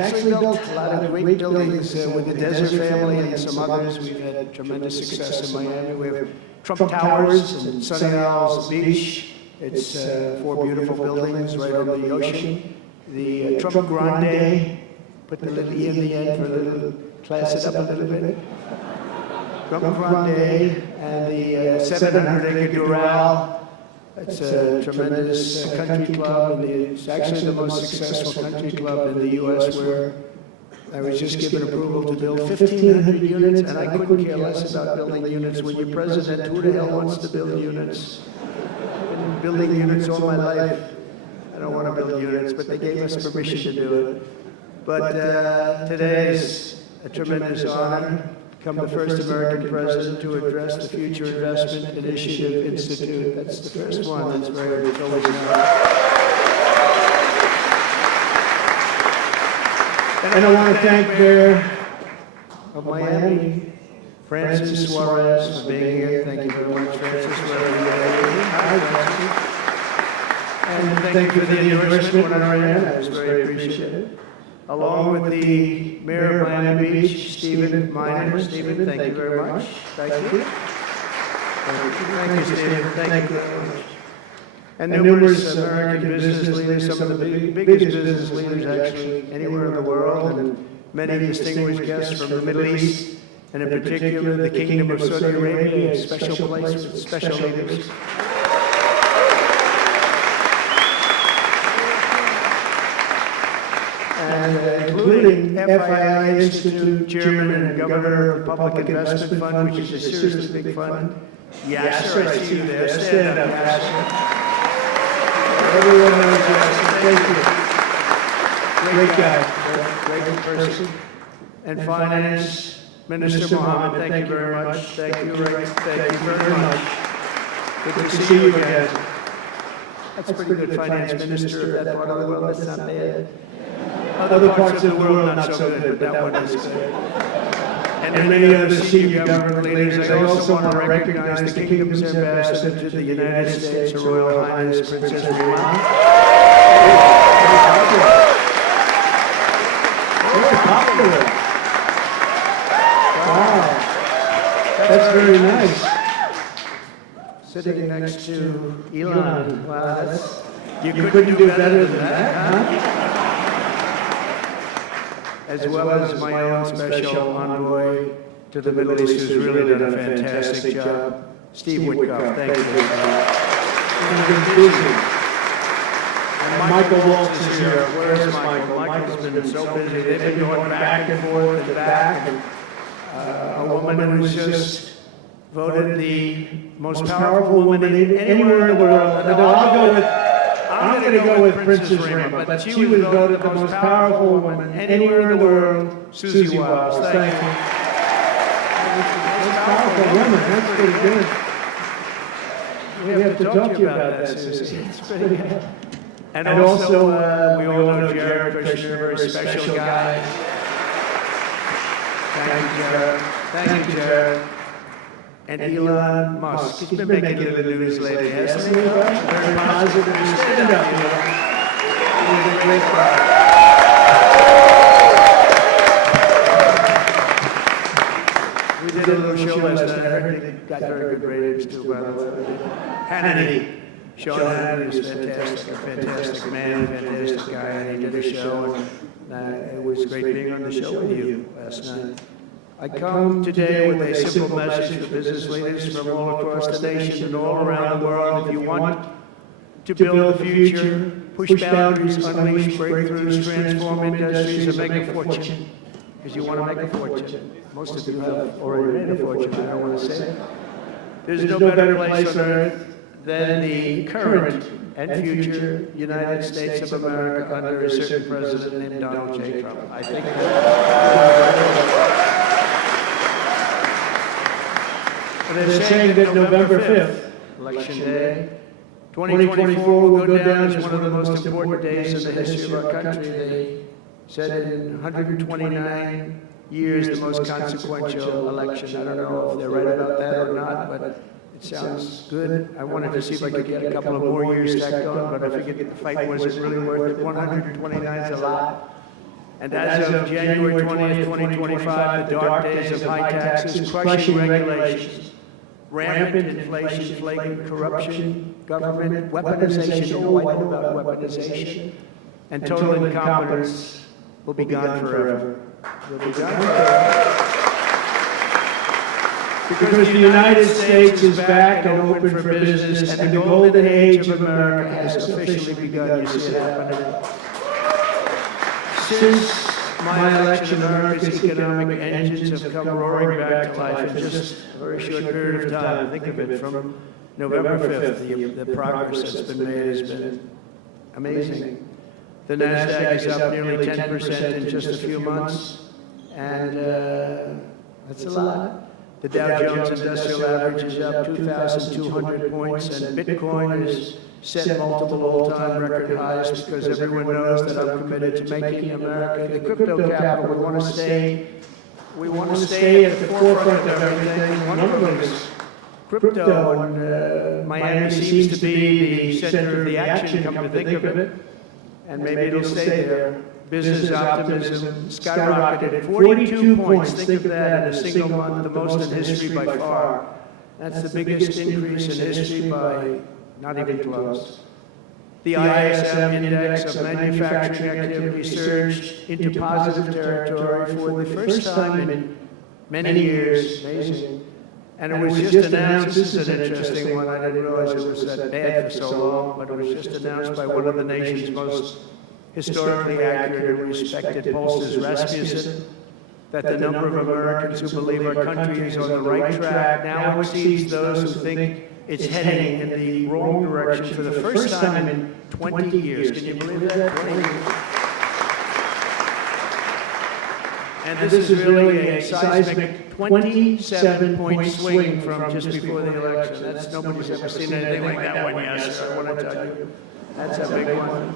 actually built a lot of great buildings with the Desert family and some others. We've had tremendous success in Miami. We have Trump Towers and Sunny Isles Beach. It's 4 beautiful buildings right over the ocean. The Trump Grande, put the little E in the end for a little, class it up a little bit. Trump Grande and the 700-acre Doral. It's a tremendous country club, and it's actually the most successful country club in the U.S. where I was just given approval to build 1,500 units, and I couldn't care less about building units. When you're president, who the hell wants to build units? I've been building units all my life. I don't want to build units, but they gave us permission to do it. But today is a tremendous honor. Become the first American president to address the Future Investment Initiative Institute. That's the first one. That's very always And I want to thank Mayor of Miami, Francis Suarez, for being here. Thank you very much, Francis, wherever you are. And thank you for the endorsement when I ran. I was very appreciative. Along with the Mayor of Miami Beach, Stephen Miner. Stephen, thank you very much. Thank you. Thank you, Stephen. Thank you very much. And numerous American business leaders, some of the biggest business leaders actually anywhere in the world, and many distinguished guests from the Middle East, and in particular the Kingdom of Saudi Arabia, a special place with special leaders. And including FII Institute Chairman and Governor of the Public Investment Fund, which is a seriously big fund. Yasser, I see you there. Stand up, Yasser. Everyone knows Yasser. Thank you. Great guy. Great person. And Finance Minister Mohammed, thank you very much. Thank you, Rick. Thank you very much. Good to see you again. That's a pretty good Finance Minister of that part of the world. That's not bad. Other parts of the world, not so good, but that one is good. And many other senior government leaders. I also want to recognize the Kingdom's ambassador to the United States, Her Royal Highness Princess Rima. Very popular. Wow. That's very nice. Sitting next to Elon. Wow, that's, you couldn't do better than that, huh? As well as my own special envoy to the Middle East, who's really done a fantastic job, Steve Witkoff. Thank you. He's been busy. And Michael Waltz is here. Where's Michael? Michael's been so busy. They've been going back and forth and back. And a woman who's just voted the most powerful woman anywhere in the world. I'm going to go with Princess Rima, but she was voted the most powerful woman anywhere in the world, Susie Wiles. Thank you. Most powerful woman, that's pretty good. We have to talk to you about that, Susie. It's pretty good. And also, we all know Jared Kushner, a very special guy. Thank you, Jared. Thank you, Jared. And Elon Musk. He's been making the news lately, hasn't he? Very positive. Stand up, Elon. He's a great guy. We did a little show last night. I heard he got very good ratings too, by the way. Hannity. Sean Hannity was fantastic. A fantastic man, fantastic guy. And he did a show, and it was great being on the show with you last night. I come today with a simple message for business leaders from all across the nation and all around the world. If you want to build the future, push boundaries, unleash breakthroughs, transform industries, and make a fortune, because you want to make a fortune. Most of you have already made a fortune, I don't want to say it. There's no better place on earth than the current and future United States of America under a certain president named Donald J. Trump. I think and they're saying that November 5th, Election Day, 2024 will go down as one of the most important days in the history of our country. They said in 129 years, the most consequential election. I don't know if they're right about that or not, but it sounds good. I wanted to see if I could get a couple of more years stacked on, but I figured the fight wasn't really worth it. 129 is a lot. And as of January 20th, 2025, the dark days of high taxes, crushing regulations, rampant inflation, flagrant corruption, government weaponization, oh, I know about weaponization, and total incompetence will be gone forever. Will be gone forever. Because the United States is back and open for business, and the golden age of America has officially begun. You see it happening. Since my election, America's economic engines have come roaring back to life in just a very short period of time. Think of it, from November 5th, the progress that's been made has been amazing. The NASDAQ is up nearly 10% in just a few months, and that's a lot. The Dow Jones Industrial Average is up 2,200 points, and Bitcoin has set multiple all-time record highs because everyone knows that I'm committed to making America the crypto capital. We want to stay at the forefront of everything. One of them is crypto, and Miami seems to be the center of the action, come to think of it, and maybe it'll stay there. Business optimism skyrocketed 42 points. Think of that in a single month, the most in history by far. That's the biggest increase in history by not even close. The ISM index of manufacturing activity surged into positive territory for the first time in many years. Amazing. And it was just announced, this is an interesting one, I didn't realize it was that bad for so long, but it was just announced by one of the nation's most historically accurate and respected pollsters, Rasmussen, that the number of Americans who believe our country is on the right track now exceeds those who think it's heading in the wrong direction for the first time in 20 years. Can you believe that? 20 years. And this is really a seismic 27-point swing from just before the election. Nobody's ever seen anything like that one, yes, I want to tell you. That's a big one.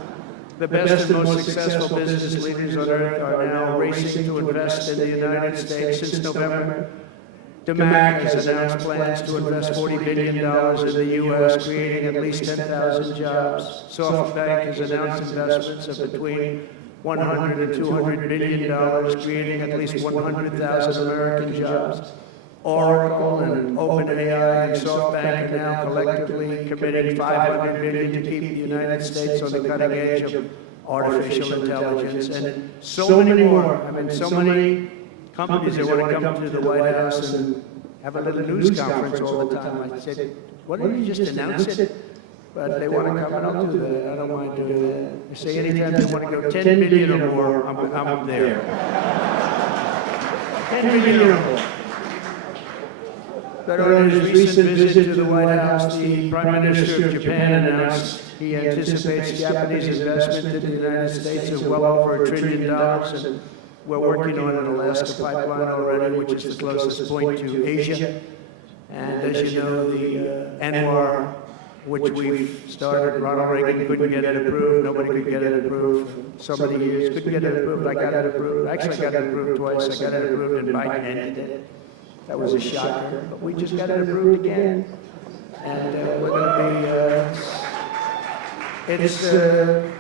The best and most successful business leaders on earth are now racing to invest in the United States. Since November, DeMac has announced plans to invest $40 billion in the U.S., creating at least 10,000 jobs. Suffolk has announced investments of between $100 and $200 billion, creating at least 100,000 American jobs. Oracle and OpenAI and SoftBank are now collectively committing $500 billion to keep the United States on the cutting edge of artificial intelligence, and so many more. I mean, so many companies that want to come to the White House and have a little news conference all the time. I said, why don't you just announce it? But they want to come, and I'll do that. I don't want to do that. I say anytime they want to go 10 billion or more, I'm there. 10 billion or more. But on his recent visit to the White House, the Prime Minister of Japan announced he anticipates Japanese investment in the United States of well over $1 trillion, and we're working on an Alaska pipeline already, which is the closest point to Asia. And as you know, the ANWR, which we've started, Ronald Reagan couldn't get it approved, nobody could get it approved for so many years, couldn't get it approved, I got it approved, actually I got it approved twice, I got it approved and Biden ended it. That was a shocker, but we just got it approved again. And we're going to be, it's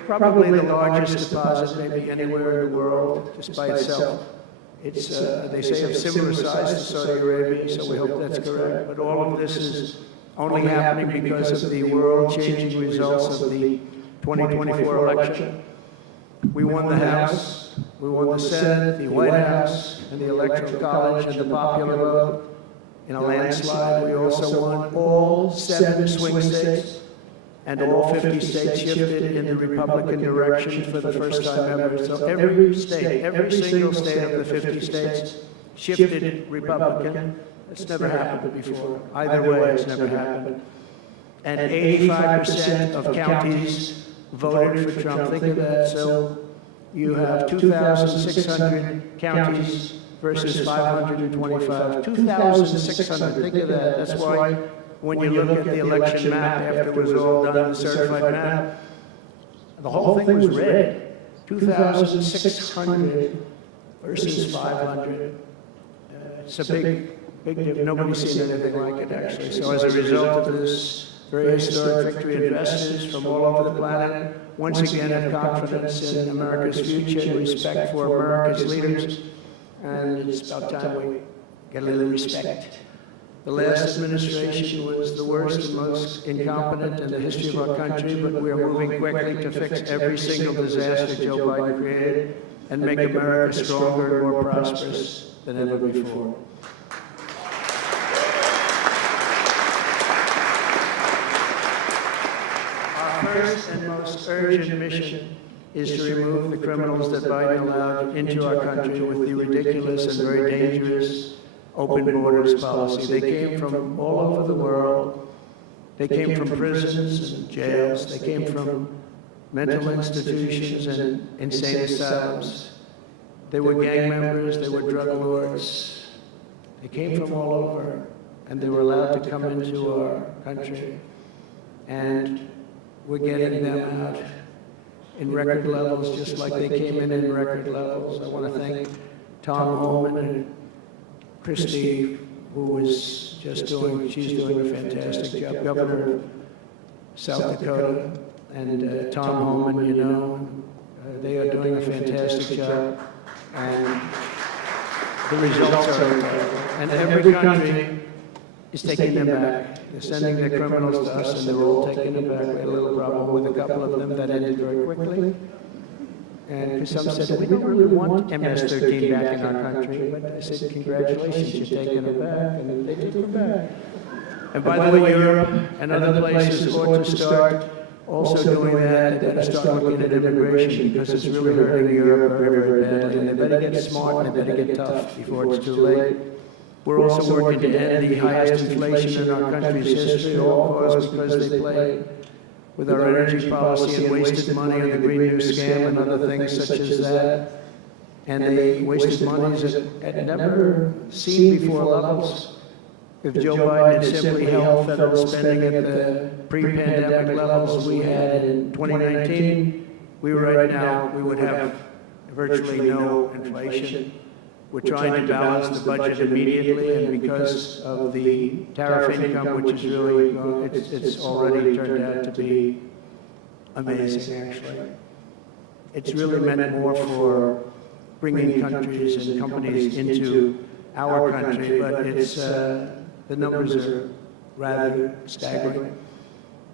probably the largest deposit maybe anywhere in the world, just by itself. It's, they say, of similar size to Saudi Arabia, so we hope that's correct. But all of this is only happening because of the world-changing results of the 2024 election. We won the House, we won the Senate, the White House, and the Electoral College, and the popular vote in a landslide. We also won all 7 swing states, and all 50 states shifted in the Republican direction for the first time ever. So every state, every single state of the 50 states shifted Republican. It's never happened before. Either way, it's never happened. And 85% of counties voted for Trump. Think of that. So you have 2,600 counties versus 525. 2,600. Think of that. That's why when you look at the election map after it was all done, the certified map, the whole thing was red. 2,600 versus 500. It's a big difference. Nobody's seen anything like it, actually. So as a result of this very historic victory. Investors from all over the planet once again have confidence in America's future and respect for America's leaders. And it's about time we get a little respect. The last administration was the worst and most incompetent in the history of our country, but we are moving quickly to fix every single disaster Joe Biden created and make America stronger and more prosperous than ever before. Our first and most urgent mission is to remove the criminals that Biden allowed into our country with the ridiculous and very dangerous open borders policy. They came from all over the world. They came from prisons and jails. They came from mental institutions and insane asylums. They were gang members. They were drug lords. They came from all over, and they were allowed to come into our country. And we're getting them out in record levels, just like they came in record levels. I want to thank Tom Homan and Christie, who was just she's doing a fantastic job, Governor of South Dakota, and Tom Homan, you know, they are doing a fantastic job, and the results are, and every country is taking them back. They're sending their criminals to us, and they're all taking them back. We had a little problem with a couple of them that ended very quickly. And some said, we don't really want MS-13 back in our country. But I said, congratulations, you're taking them back. And they took them back. And by the way, Europe and other places ought to start also doing that. They better start looking at immigration, because it's really hurting Europe very, very badly. And they better get smart and they better get tough before it's too late. We're also working to end the highest inflation in our country's history, all caused because they played with our energy policy and wasted money on the Green New Scam and other things such as that. And they wasted money at never seen before levels. If Joe Biden had simply held federal spending at the pre-pandemic levels we had in 2019, we would have virtually no inflation. We're trying to balance the budget immediately, and because of the tariff income, which is really, it's already turned out to be amazing, actually. It's really meant more for bringing countries and companies into our country, but it's, the numbers are rather staggering.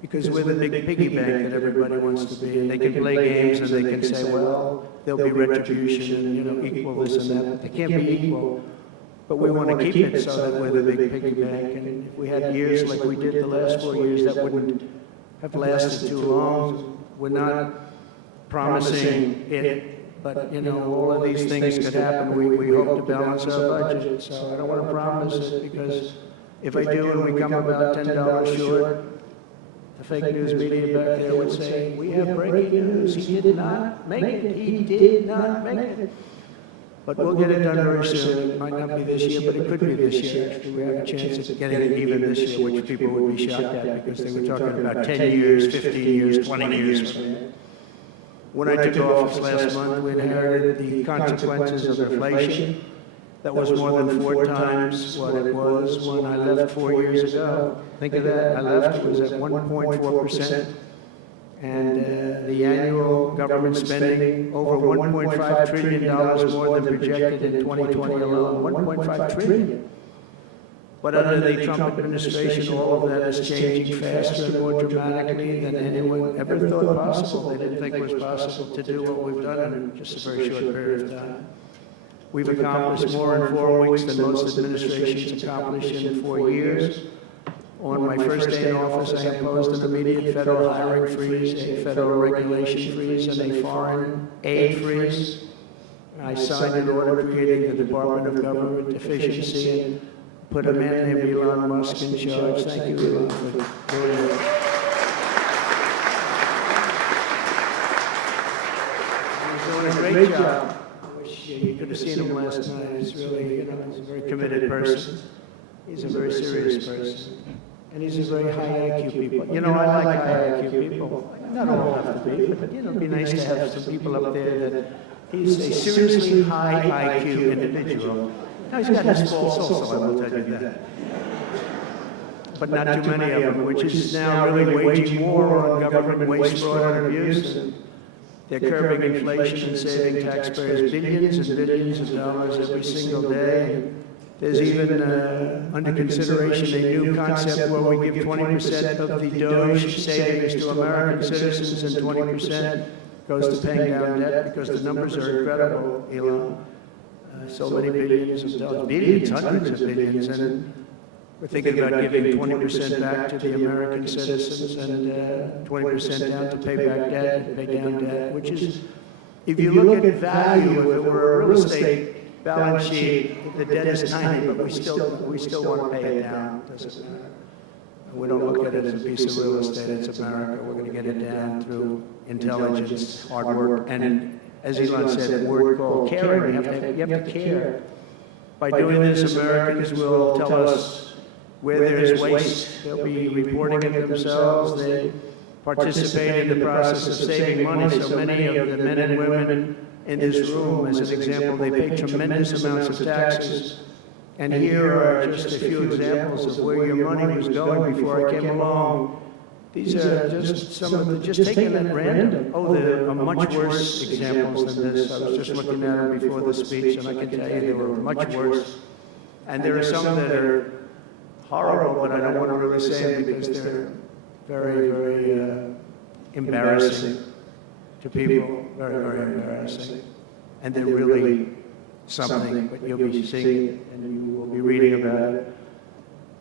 Because we're the big piggy bank that everybody wants to be, and they can play games and they can say, well, there'll be retribution and, you know, equal this and that, but they can't be equal. But we want to keep it so that we're the big piggy bank, and if we had years like we did the last 4 years, that wouldn't have lasted too long. We're not promising it, but, you know, all of these things could happen. We hope to balance our budget, so I don't want to promise it, because if I do and we come about $10 short, the fake news media back there would say, we have breaking news. He did not make it. He did not make it. But we'll get it done very soon. It might not be this year, but it could be this year. Actually, we have a chance of getting it even this year, which people would be shocked at, because they were talking about 10 years, 15 years, 20 years. When I took office last month, we inherited the consequences of inflation. That was more than 4 times what it was when I left 4 years ago. Think of that. I left, it was at 1.4%. And the annual government spending over $1.5 trillion more than projected in 2020 alone. 1.5 trillion. But under the Trump administration, all of that is changing faster and more dramatically than anyone ever thought possible. They didn't think it was possible to do what we've done in just a very short period of time. We've accomplished more in 4 weeks than most administrations accomplished in 4 years. On my first day in office, I imposed an immediate federal hiring freeze, a federal regulation freeze, and a foreign aid freeze. I signed an order creating the Department of Government Efficiency and put a man named Elon Musk in charge. Thank you, Elon, for doing that. He's doing a great job. You could have seen him last night. He's really, you know, he's a very committed person. He's a very serious person. And he's a very high IQ people. You know, I like high IQ people. Not all have to be, but, you know, it'd be nice to have some people up there that he's a seriously high IQ individual. Now, he's got his faults also, I will tell you that. but not too many of them, which is now really waging war on government waste, fraud, and abuse. And they're curbing inflation and saving taxpayers billions and billions of dollars every single day. And there's even under consideration a new concept where we give 20% of the Doge savings to American citizens and 20% goes to paying down debt, because the numbers are incredible, Elon. So many billions of dollars, billions, hundreds of billions, and we're thinking about giving 20% back to the American citizens and 20% down to pay back debt and pay down debt, which is, if you look at value, if it were a real estate balance sheet, the debt is tiny, but we still want to pay it down. Doesn't matter. We don't look at it as a piece of real estate. It's America. We're going to get it down through intelligence, hard work, and as Elon said, a word called caring. You have to care. By doing this, Americans will tell us where there is waste. They'll be reporting it themselves. They participate in the process of saving money. So many of the men and women in this room, as an example, they pay tremendous amounts of taxes. And here are just a few examples of where your money was going before I came along. These are just some of the, just taken at random. Oh, there are much worse examples than this. I was just looking at them before the speech, and I can tell you they were much worse. And there are some that are horrible, but I don't want to really say them because they're very, very embarrassing to people. Very, very embarrassing. And they're really something, but you'll be seeing it and you will be reading about it.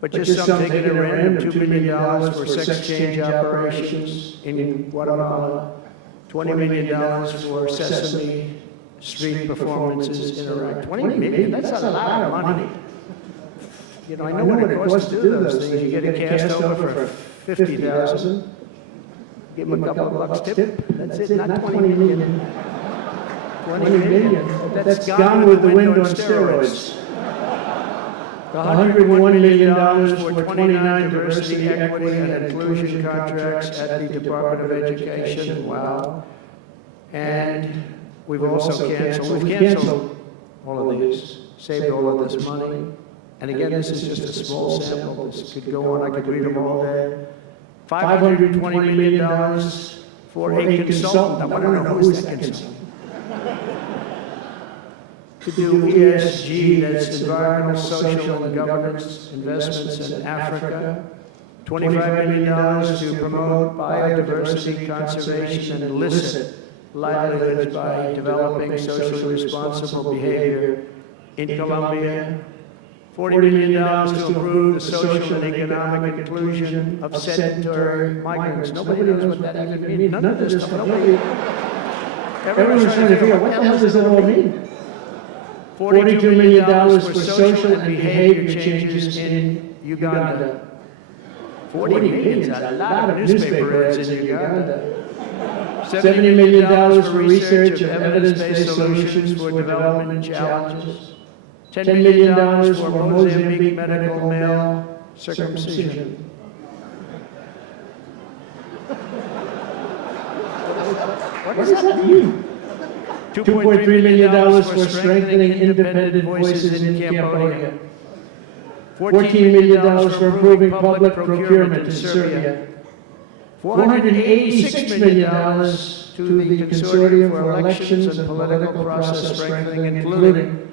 But just some taken at random, $2 million for sex change operations in Guatemala, $20 million for Sesame Street performances in Iraq. $20 million, that's a lot of money. You know, I know what it costs to do those things. You get a cast over for $50,000, give them a couple of bucks tip, that's it, not $20 million. $20 million, that's Gone with the Wind on steroids. $101 million for 29 diversity, equity, and inclusion contracts at the Department of Education. Wow. And we've canceled all of these, saved all of this money. And again, this is just a small sample. This could go on, I could read them all day. $520 million for a consultant. I want to know who is that consultant? To do ESG, that's environmental, social, and governance investments in Africa. $25 million to promote biodiversity conservation and illicit livelihoods by developing socially responsible behavior in Colombia. $40 million to improve the social and economic inclusion of sedentary migrants. Nobody knows what that even means. None of this stuff. Everyone's trying to figure out what the hell does it all mean. $42 million for social and behavior changes in Uganda. 40 million is a lot of newspaper ads in Uganda. $70 million for research of evidence-based solutions for development challenges. $10 million for Mozambique medical male circumcision. What does that mean? $2.3 million for strengthening independent voices in Cambodia. $14 million for improving public procurement in Serbia. $486 million to the Consortium for Elections and Political Process Strengthening, including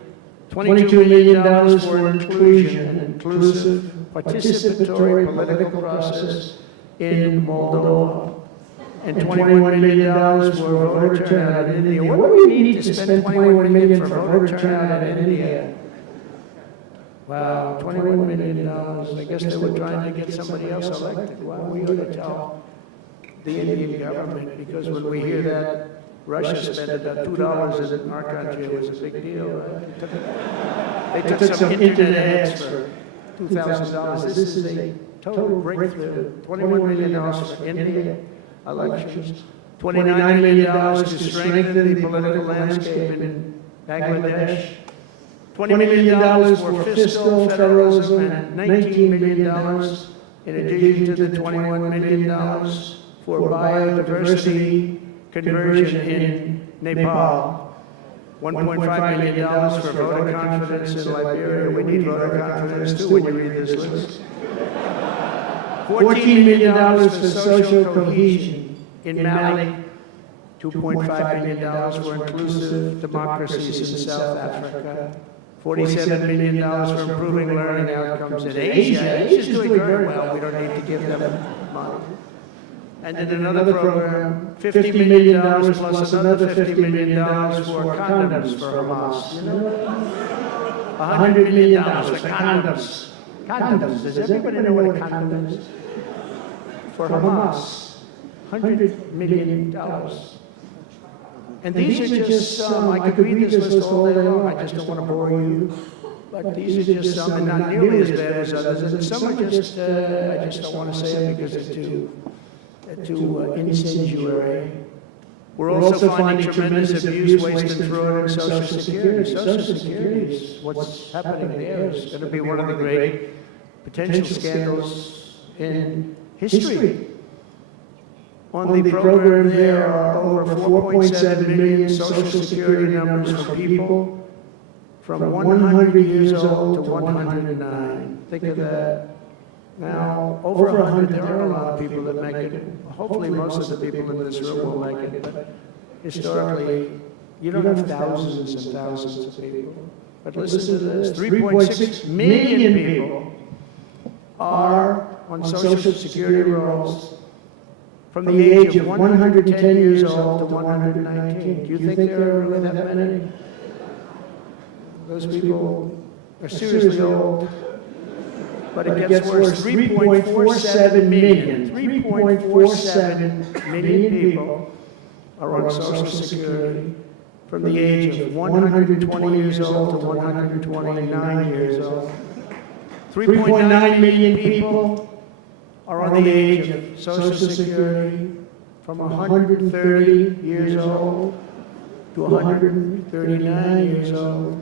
$22 million for inclusion and inclusive participatory political process in Moldova. And $21 million for voter turnout in India. What do we need to spend $21 million for voter turnout in India? Wow, $21 million. I guess they were trying to get somebody else elected. Wow, we ought to tell the Indian government, because when we hear that Russia spent about $2 in our country, it was a big deal, right? They took some internet ads for $2,000. This is a total breakthrough. $21 million for India elections. $29 million to strengthen the political landscape in Bangladesh. $20 million for fiscal federalism, and $19 million in addition to the $21 million for biodiversity conversion in Nepal. $1.5 million for voter confidence in Liberia. We need voter confidence too when you read this list. $14 million for social cohesion in Mali, $2.5 million for inclusive democracies in South Africa, $47 million for improving learning outcomes in Asia. Asia's doing very well. We don't need to give them money. And then another program, $50 million plus another $50 million for condoms for Hamas. You know, $100 million for condoms. Condoms. Does everybody know what a condom is? For Hamas. $100 million. And these are just some, I could read this list all day long, I just don't want to bore you. But these are just some, and not nearly as bad as others. And some are just, I just don't want to say them because they're too incendiary. We're also finding tremendous abuse, waste, and fraud in Social Security. Social Security is what's happening there is going to be one of the great potential scandals in history. On the program, there are over 4.7 million Social Security numbers for people from 100 years old to 109. Think of that. Now, over 100, there are a lot of people that make it. Hopefully, most of the people in this room will make it. But historically, you don't have thousands and thousands of people. But listen to this: 3.6 million people are on Social Security rolls from the age of 110 years old to 119. Do you think there are really that many? Those people are seriously old. But it gets worse. 3.47 million. 3.47 million people are on Social Security from the age of 120 years old to 129 years old. 3.9 million people are on the age of Social Security from 130 years old to 139 years old.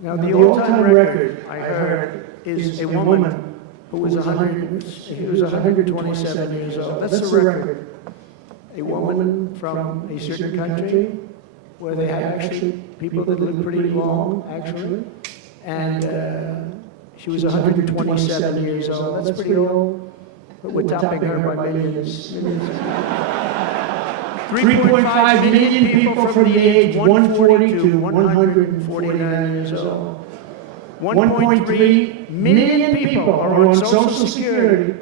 Now, the all-time record, I heard, is a woman who was 127 years old. That's the record. A woman from a certain country where they have actually people that live pretty long, actually. And she was 127 years old. That's pretty old. But we're topping her by millions. 3.5 million people from the age 140 to 149 years old. 1.3 million people are on Social Security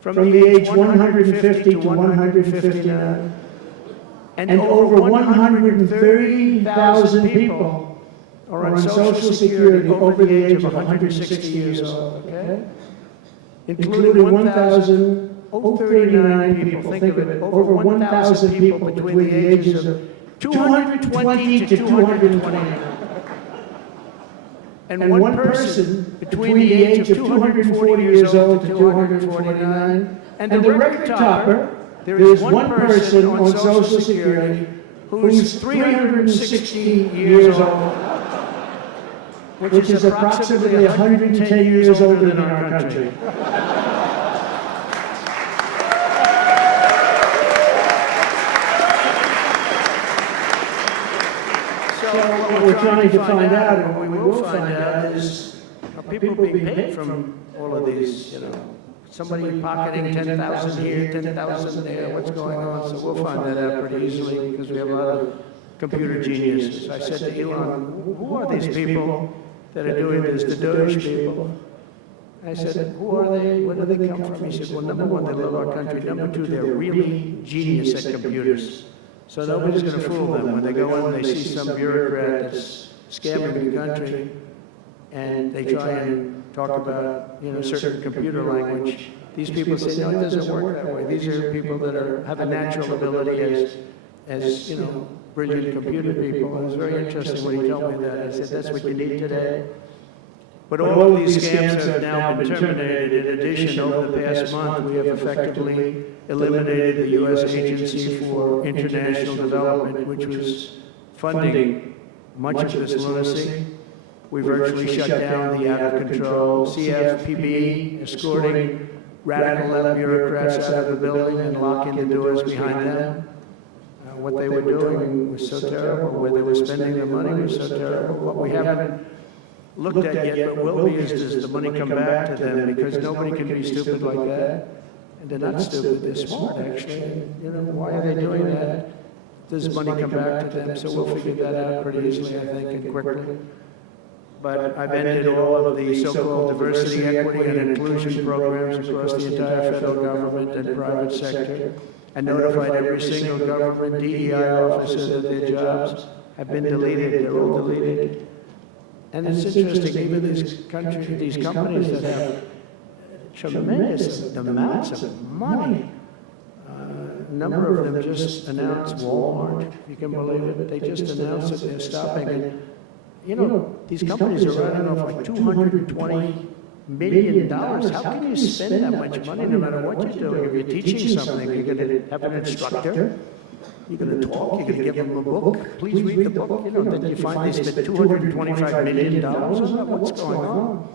from the age 150 to 159. And over 130,000 people are on Social Security over the age of 160 years old, okay? Including 1,039 people, think of it, over 1,000 people between the ages of 220 to 229. And one person between the age of 240 years old to 249. And the record topper, there is one person on Social Security who's 360 years old, which is approximately 110 years older than our country. What we're trying to find out, and what we will find out, is are people being paid from all of these, you know? Somebody pocketing 10,000 here, 10,000 there, what's going on? So we'll find that out pretty easily because we have a lot of computer geniuses. I said to Elon, who are these people that are doing this, the Doge people? I said, who are they? Where do they come from? He said, well, number one, they love our country. Number two, they're really genius at computers. So nobody's going to fool them. When they go in, they see some bureaucrat that's scamming the country, and they try and talk about, you know, certain computer language. These people say, no, it doesn't work that way. These are people that have a natural ability as you know, brilliant computer people. It was very interesting when he told me that. I said, that's what you need today. But all of these scams have now been terminated. In addition, over the past month, we have effectively eliminated the U.S. Agency for International Development, which was funding much of this lunacy. We virtually shut down the out-of-control CFPB, escorting radical left bureaucrats out of the building and locking the doors behind them. What they were doing was so terrible. Where they were spending their money was so terrible. What we haven't looked at yet, but will be, is does the money come back to them? Because nobody can be stupid like that. And they're not stupid, they're smart, actually. You know, why are they doing that? Does money come back to them? So we'll figure that out pretty easily, I think, and quickly. But I've ended all of the so-called diversity, equity, and inclusion programs across the entire federal government and private sector, and notified every single government DEI officer that their jobs have been deleted, they're all deleted. And it's interesting, even these companies that have tremendous amounts of money, a number of them just announced, Walmart, if you can believe it, they just announced that they're stopping. And, you know, these companies are running off like $220 million. How can you spend that much money no matter what you're doing? If you're teaching something, you're going to have an instructor, you're going to talk, you're going to give them a book. Please read the book. You know, then you find they spent $225 million on that. What's going on?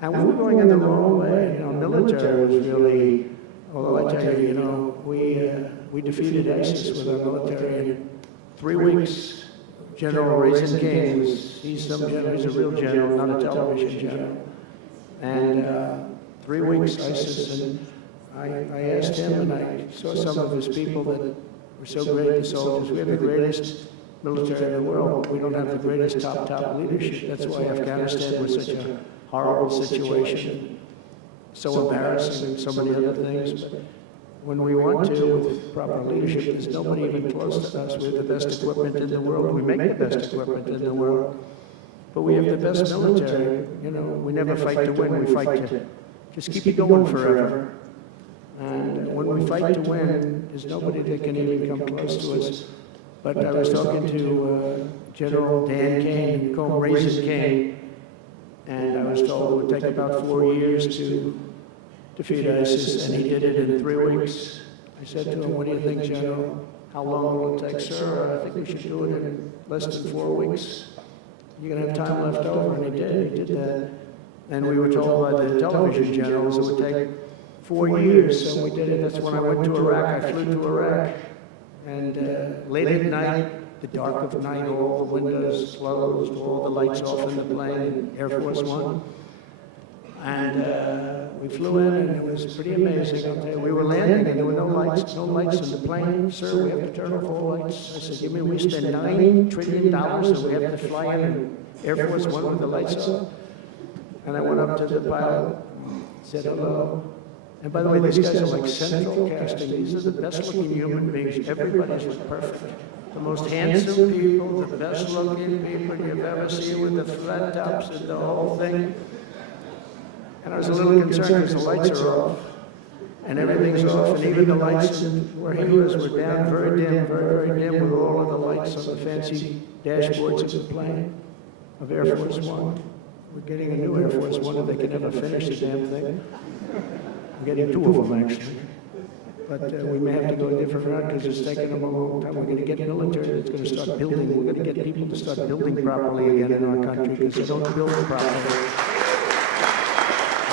And we were going in the wrong way. You know, military was really, although I tell you, you know, we defeated ISIS with our military in 3 weeks. General Raisin King, he's a real general, not a television general. And 3 weeks ISIS, and I asked him, and I saw some of his people that were so great, the soldiers. We have the greatest military in the world. We don't have the greatest top leadership. That's why Afghanistan was such a horrible situation, so embarrassing, and so many other things. But when we want to, with proper leadership, there's nobody even close to us. We have the best equipment in the world. We make the best equipment in the world. But we have the best military. You know, we never fight to win. We fight to just keep it going forever. And when we fight to win, there's nobody that can even come close to us. But I was talking to General Dan Kane, called Raisin Kane, and I was told it would take about 4 years to defeat ISIS, and he did it in 3 weeks. I said to him, what do you think, General? How long will it take? Sir, I think we should do it in less than 4 weeks. You're going to have time left over, and he did that. And we were told by the television generals it would take 4 years, so we did it. That's when I went to Iraq. I flew to Iraq, and late at night, the dark of night, all the windows closed, all the lights off in the plane, Air Force One. And we flew in, and it was pretty amazing. I'll tell you, we were landing, and there were no lights in the plane. Sir, we have to turn off all lights. I said, you mean we spend $9 trillion, and we have to fly in Air Force One with the lights off? And I went up to the pilot, said hello. And by the way, these guys are like central casting. These are the best-looking human beings. Everybody's perfect. The most handsome people, the best-looking people you've ever seen with the flat tops and the whole thing. And I was a little concerned because the lights are off, and everything's off, and even the lights where heroes were down, very dim, very dim, with all of the lights on the fancy dashboards of the plane, of Air Force One. We're getting a new Air Force One, and they can never finish the damn thing. We're getting 2 of them, actually. But we may have to go a different route because it's taken them a long time. We're going to get military that's going to start building. We're going to get people to start building properly again in our country because they don't build properly.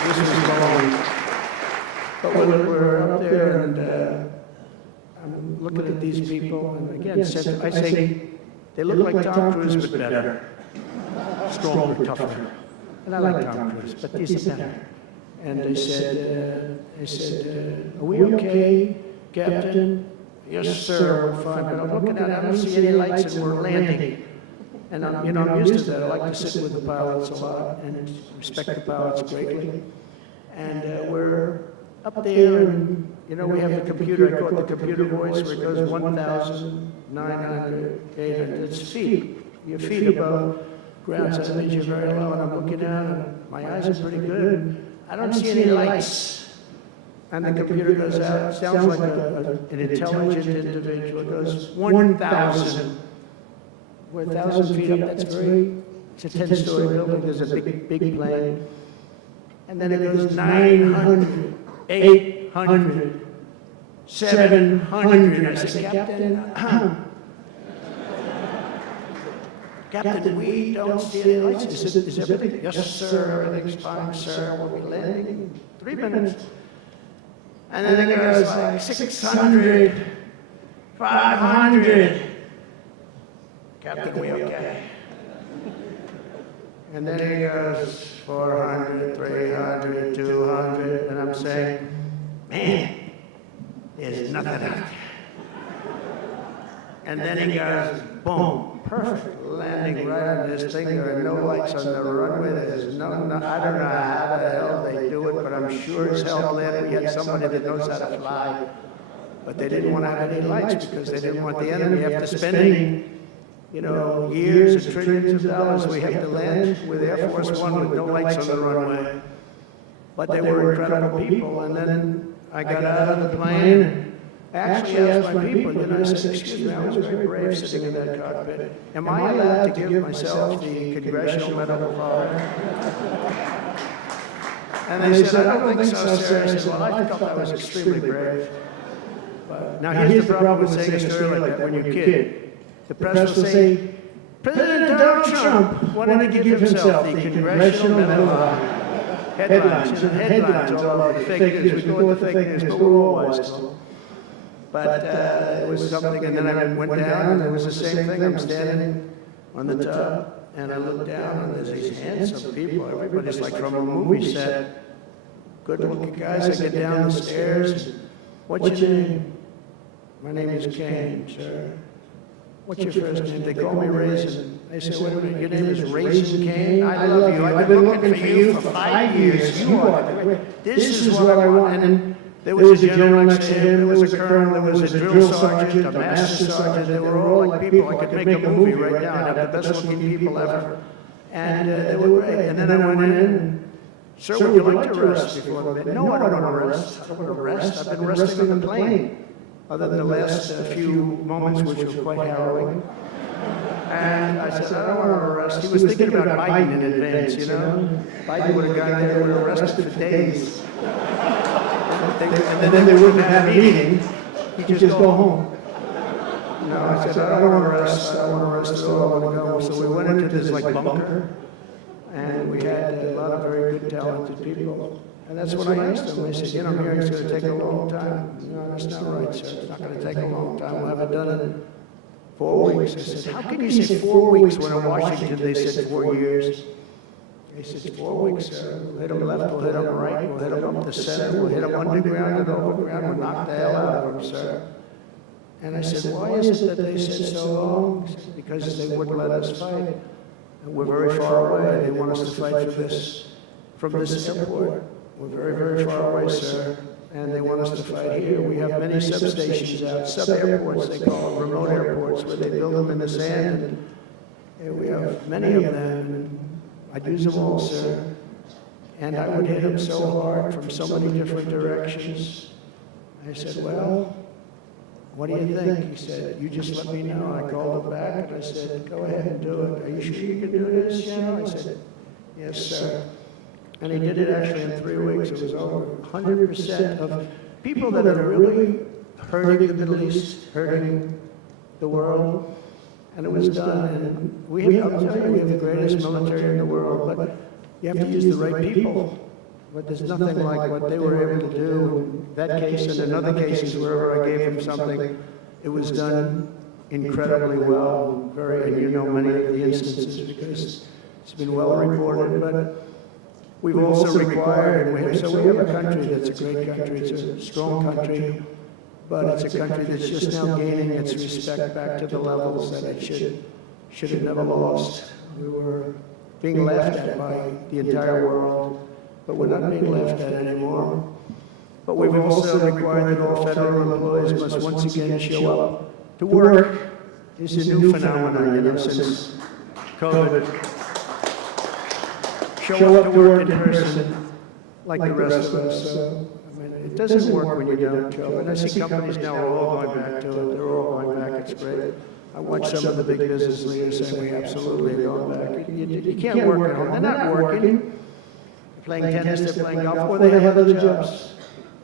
This is long. But we're up there, and I'm looking at these people, and again, I say they look like Tom Cruise, but better. Stronger, tougher. And I like Tom Cruise, but these are better. And they said, are we okay, Captain? Yes, sir, we're fine. But I'm looking at it, I don't see any lights, and we're landing. And I'm used to that. I like to sit with the pilots a lot and respect the pilots greatly. And we're up there, and we have the computer. I call it the computer voice, where it goes 1,900, 800. It's feet. Your feet above ground, so that means you're very low. And I'm looking down, and my eyes are pretty good. I don't see any lights. And the computer goes out. It sounds like an intelligent individual. It goes 1,000. We're 1,000 feet up. That's it's a 10-story building. There's a big plane. And then it goes 900, 800, 700. I said, Captain, we don't see any lights. Is everything? Yes, sir. Everything's fine, sir. We'll be landing in 3 minutes. And then it goes like 600, 500. Captain, we okay? And then he goes, 400, 300, 200, and I'm saying, man, there's nothing out there. And then he goes, boom, perfect landing right on this thing. There are no lights on the runway. There's no, I don't know how the hell they do it, but I'm sure as hell glad we had somebody that knows how to fly. But they didn't want to have any lights because they didn't want the enemy after spending, you know, years and trillions of dollars. We have to land with Air Force One with no lights on the runway. But they were incredible people. And then I got out of the plane and actually asked my people, and I said, excuse me, I was very brave sitting in that cockpit. Am I allowed to give myself the Congressional Medal of Honor? And they said, I don't think so, sir. I said, well, I thought I was extremely brave. But now here's the problem with saying a story like that when you're a kid. The press will say, President Donald Trump wanted to give himself the Congressional Medal of Honor. Headlines all over the fake news. We go with the fake news, but we're all wise. But it was something, and then I went down, and it was the same thing. I'm standing on the tub, and I look down, and there's these handsome people. Everybody's like from a movie set. Good-looking guys. I get down the stairs. What's your name? My name is Kane, sir. What's your first name? They call me Raisin. I said, wait a minute, your name is Raisin Kane? I love you. I've been looking for you for 5 years. You are. This is what I want. And there was a general next to him, there was a colonel, there was a drill sergeant, a master sergeant. They were all like people. I could make a movie right now. I'd have the best-looking people ever. And they were great. And then I went in. Sir, would you like to rest before the bed? No, I don't want to rest. I don't want to rest. I've been resting on the plane. Other than the last few moments, which were quite harrowing. And I said, I don't want to rest. He was thinking about Biden in advance, you know? Biden would have gone there, would have rested for days. And then they wouldn't have a meeting. He'd just go home. No, I said, I don't want to rest. I don't want to rest at all. I want to go. So we went into this like bunker. And we had a lot of very good, talented people. And that's what I asked them. I said, you know, I'm hearing it's going to take a long time. No, that's not right, sir. It's not going to take a long time. We'll have it done in 4 weeks. I said, how can you say 4 weeks when in Washington they said 4 years? He said, 4 weeks, sir. We'll hit them left, we'll hit them right, we'll hit them up the center, we'll hit them underground and overground, we'll knock the hell out of them, sir. And I said, why is it that they said so long? He said, because they wouldn't let us fight. And we're very far away. They want us to fight for this, from this airport. We're very, very far away, sir, and they want us to fight here. We have many substations out, sub-airports, they call them, remote airports, where they build them in the sand, and we have many of them, and I'd use them all, sir. And I would hit them so hard from so many different directions. I said, well, what do you think? He said, you just let me know. I called him back, and I said, go ahead and do it. Are you sure you can do this, you know? I said, yes, sir. And he did it actually in 3 weeks. It was over 100% of people that are really hurting the Middle East, hurting the world. And it was done. And I'll tell you, we have the greatest military in the world, but you have to use the right people. But there's nothing like what they were able to do in that case and in other cases wherever I gave them something. It was done incredibly well. And you know many of the instances because it's been well reported. But we've also required, we have a country that's a great country, it's a strong country, but it's a country that's just now gaining its respect back to the levels that it should have never lost. We were being laughed at by the entire world, but we're not being laughed at anymore. But we've also required that all federal employees must once again show up to work. It's a new phenomenon, you know, since COVID. Show up to work in person like the rest of us. So, I mean, it doesn't work when you don't show up. And I see companies now are all going back to it. They're all going back. It's great. I watch some of the big business leaders saying we absolutely are going back. You can't work at home. They're not working. They're playing tennis, they're playing golf, or they have other jobs.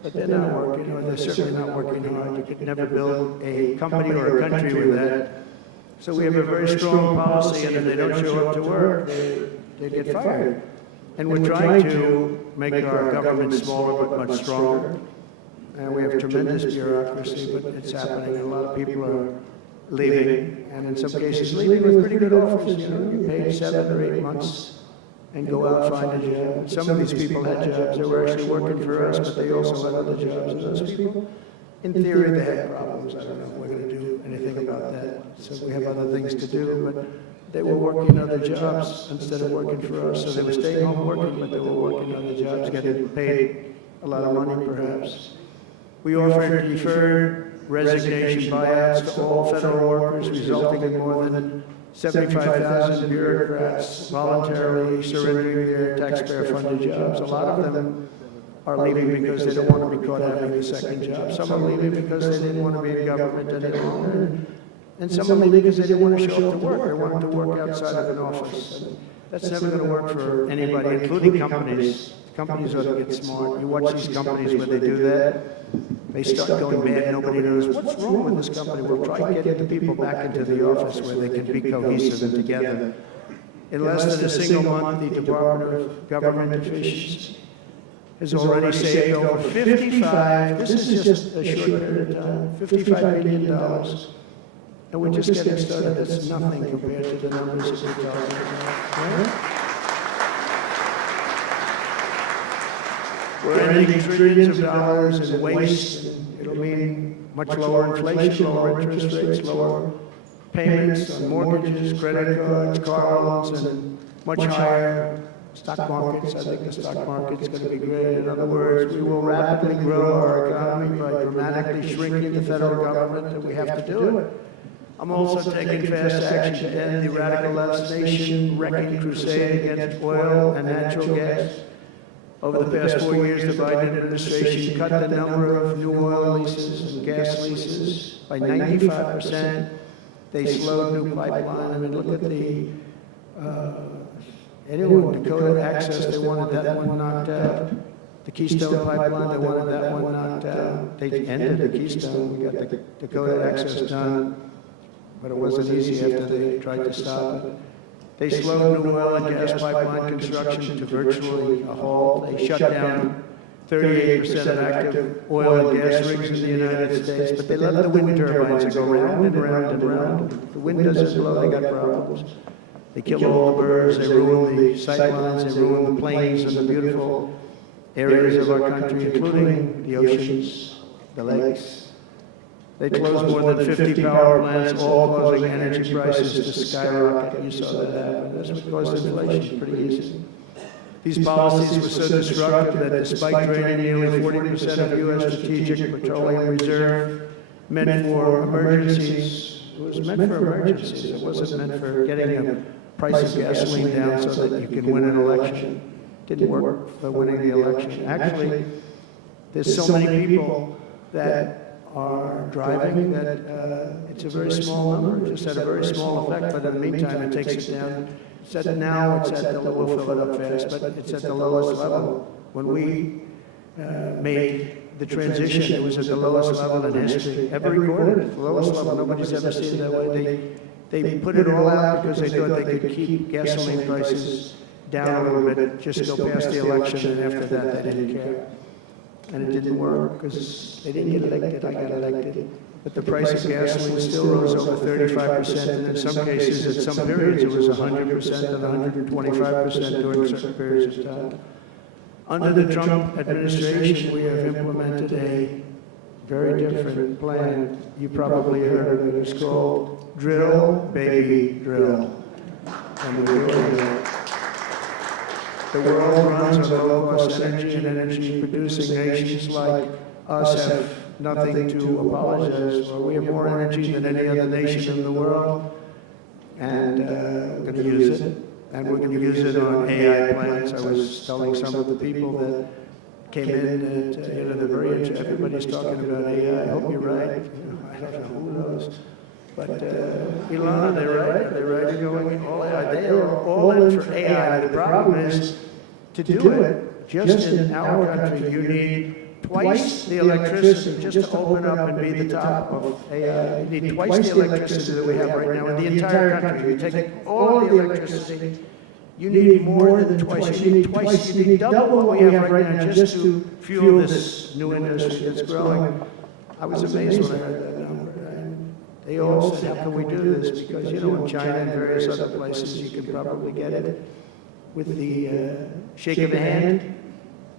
But they're not working, or they're certainly not working hard. You could never build a company or a country with that. So we have a very strong policy, and if they don't show up to work, they get fired. And we're trying to make our government smaller but much stronger. And we have tremendous bureaucracy, but it's happening. A lot of people are leaving, and in some cases leaving with pretty good offers. You know, you paid 7 or 8 months and go out and find a job. Some of these people had jobs. They were actually working for us, but they also had other jobs. And those people, in theory, they had problems. I don't know if we're going to do anything about that. So we have other things to do, but they were working other jobs instead of working for us. So they were staying home working, but they were working other jobs, getting paid a lot of money, perhaps. We offered deferred resignation buyouts to all federal workers, resulting in more than 75,000 bureaucrats voluntarily surrendering their taxpayer-funded jobs. A lot of them are leaving because they don't want to be caught having a second job. Some are leaving because they didn't want to be in government any longer. And some are leaving because they didn't want to show up to work. They wanted to work outside of an office. And that's never going to work for anybody, including companies. Companies ought to get smart. You watch these companies where they do that, they start going bad, nobody knows what's wrong with this company. We'll try getting the people back into the office where they can be cohesive and together. In less than a single month, the Department of Government Efficiency has already saved over 55, this is just a short period of time, $55 billion. And we're just getting started. That's nothing compared to the numbers that we're talking about. Right? We're ending trillions of dollars in waste. It'll mean much lower inflation, lower interest rates, lower payments on mortgages, credit cards, car loans, and much higher stock markets. I think the stock market's going to be great. In other words, we will rapidly grow our economy by dramatically shrinking the federal government, and we have to do it. I'm also taking fast action to end the radical left nation-wrecking crusade against oil and natural gas. Over the past 4 years, the Biden administration cut the number of new oil leases and gas leases by 95%. They slowed new pipeline. I mean, look at the, anyone, Dakota Access, they wanted that one knocked out. The Keystone Pipeline, they wanted that one knocked out. They ended the Keystone. We got the Dakota Access done, but it wasn't easy after they tried to stop it. They slowed new oil and gas pipeline construction to virtually a halt. They shut down 38% of active oil and gas rigs in the United States, but they let the wind turbines go round and round and round. If the wind doesn't blow, they got problems. They kill all the birds, they ruin the sightlines, they ruin the plains and the beautiful areas of our country, including the oceans, the lakes. They closed more than 50 power plants, all causing energy prices to skyrocket. You saw that happen. That's what caused inflation, pretty easy. These policies were so destructive that despite draining nearly 40% of U.S. strategic petroleum reserve, meant for emergencies, it was meant for emergencies. It wasn't meant for getting the price of gasoline down so that you can win an election. It didn't work for winning the election. Actually, there's so many people that are driving that it's a very small number. It just had a very small effect, but in the meantime, it takes it down. Now it's at the, we'll fill it up fast, but it's at the lowest level. When we made the transition, it was at the lowest level in history, ever recorded, the lowest level. Nobody's ever seen it that way. They put it all out because they thought they could keep gasoline prices down a little bit, just go past the election, and after that, they didn't care. And it didn't work because they didn't get elected, I got elected. But the price of gasoline still rose over 35%, and in some cases, at some periods, it was 100% and 125% during certain periods of time. Under the Trump administration, we have implemented a very different plan. You probably heard of it. It's called Drill, Baby, Drill. And we're doing that. The world runs on low-cost energy, and energy-producing nations like us have nothing to apologize for. We have more energy than any other nation in the world, and we're going to use it. And we're going to use it on AI plants. I was telling some of the people that came in that, they're very interested. Everybody's talking about AI. I hope you're right. I don't know, who knows. But Elon, they're right. They're right. They're going all AI. They are all in for AI. The problem is, to do it, just in our country, you need twice the electricity just to open up and be the top of AI. You need twice the electricity that we have right now in the entire country. You take all the electricity, you need more than twice. You need twice. You need double what we have right now just to fuel this new industry that's growing. I was amazed when I heard that number. They all said, how can we do this? Because, in China and various other places, you can probably get it. with the shake of a hand.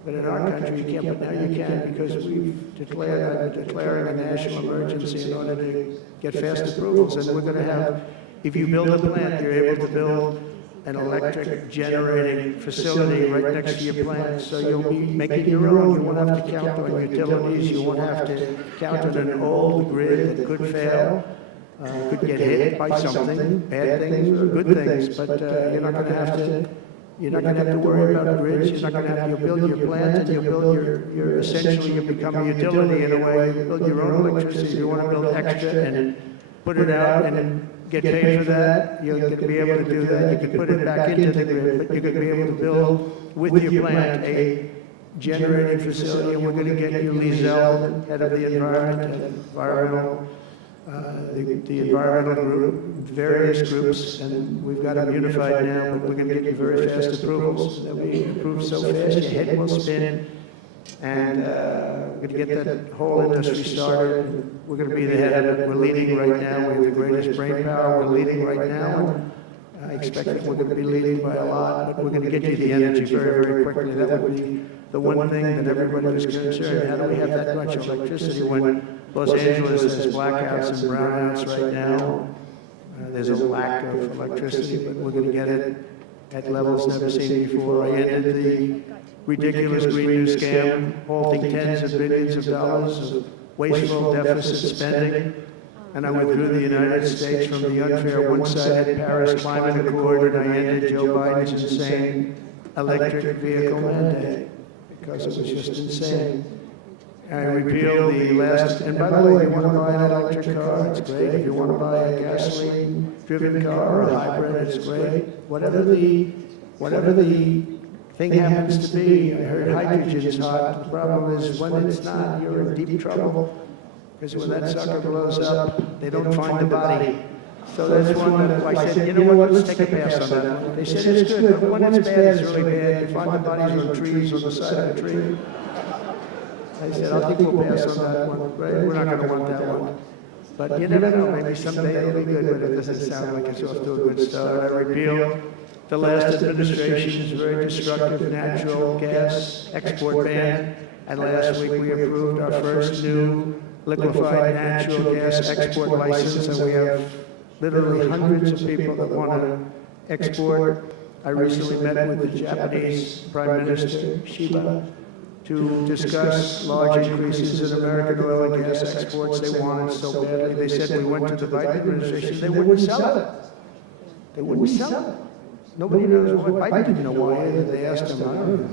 But in our country, you can't, but now you can, because we've declaring a national emergency in order to get fast approvals. And we're going to have, if you build a plant, you're able to build an electric generating facility right next to your plant. So you'll be making your own. You won't have to count on utilities. You won't have to count on an old grid that could fail, could get hit by something, bad things or good things. But you're not going to have to. You're not going to have to worry about grids. You're not going to have to build your plant, and you'll build your essentially you become a utility in a way. You build your own electricity. If you want to build extra and put it out and get paid for that, you're going to be able to do that. You can put it back into the grid, but you're going to be able to build with your plant a generating facility. And we're going to get you Lee Zeldin, head of the environmental group, various groups, and we've got them unified now, but we're going to get you very fast approvals. They'll be approved so fast, your head will spin, and we're going to get that whole industry started. We're going to be the head of it. We're leading right now. We have the greatest brain power. We're leading right now. I expect that we're going to be leading by a lot, but we're going to get you the energy very, very quickly. That would be the one thing that everybody was concerned. How do we have that much electricity when Los Angeles has blackouts and brownouts right now? There's a lack of electricity, but we're going to get it at levels never seen before. I ended the ridiculous Green New scam, halting tens of billions of dollars of wasteful deficit spending, and I withdrew the United States from the unfair one-sided Paris Climate Accord, and I ended Joe Biden's insane electric vehicle mandate, because it was just insane. I repealed the last, and by the way, if you want to buy an electric car, it's great. If you want to buy a gasoline-driven car or a hybrid, it's great. Whatever the thing happens to be, I heard hydrogen's hot. The problem is when it's not, you're in deep trouble. Because when that sucker blows up, they don't find the body. So that's one that I said, you know what, let's take a pass on that one. They said it's good, but when it's bad, it's really bad. You find the bodies on trees on the side of the tree. I said, I think we'll pass on that one. Right? We're not going to want that one. But you never know, maybe someday it'll be good, but it doesn't sound like it's off to a good start. I repealed the last administration's very destructive natural gas export ban, and last week we approved our first new liquefied natural gas export license, and we have literally hundreds of people that want to export. I recently met with the Japanese Prime Minister, Shiba, to discuss large increases in American oil and gas exports. They wanted so badly. They said we went to the Biden administration, they wouldn't sell it. They wouldn't sell it. Nobody knows why. Biden didn't know why either. They asked him, I don't know.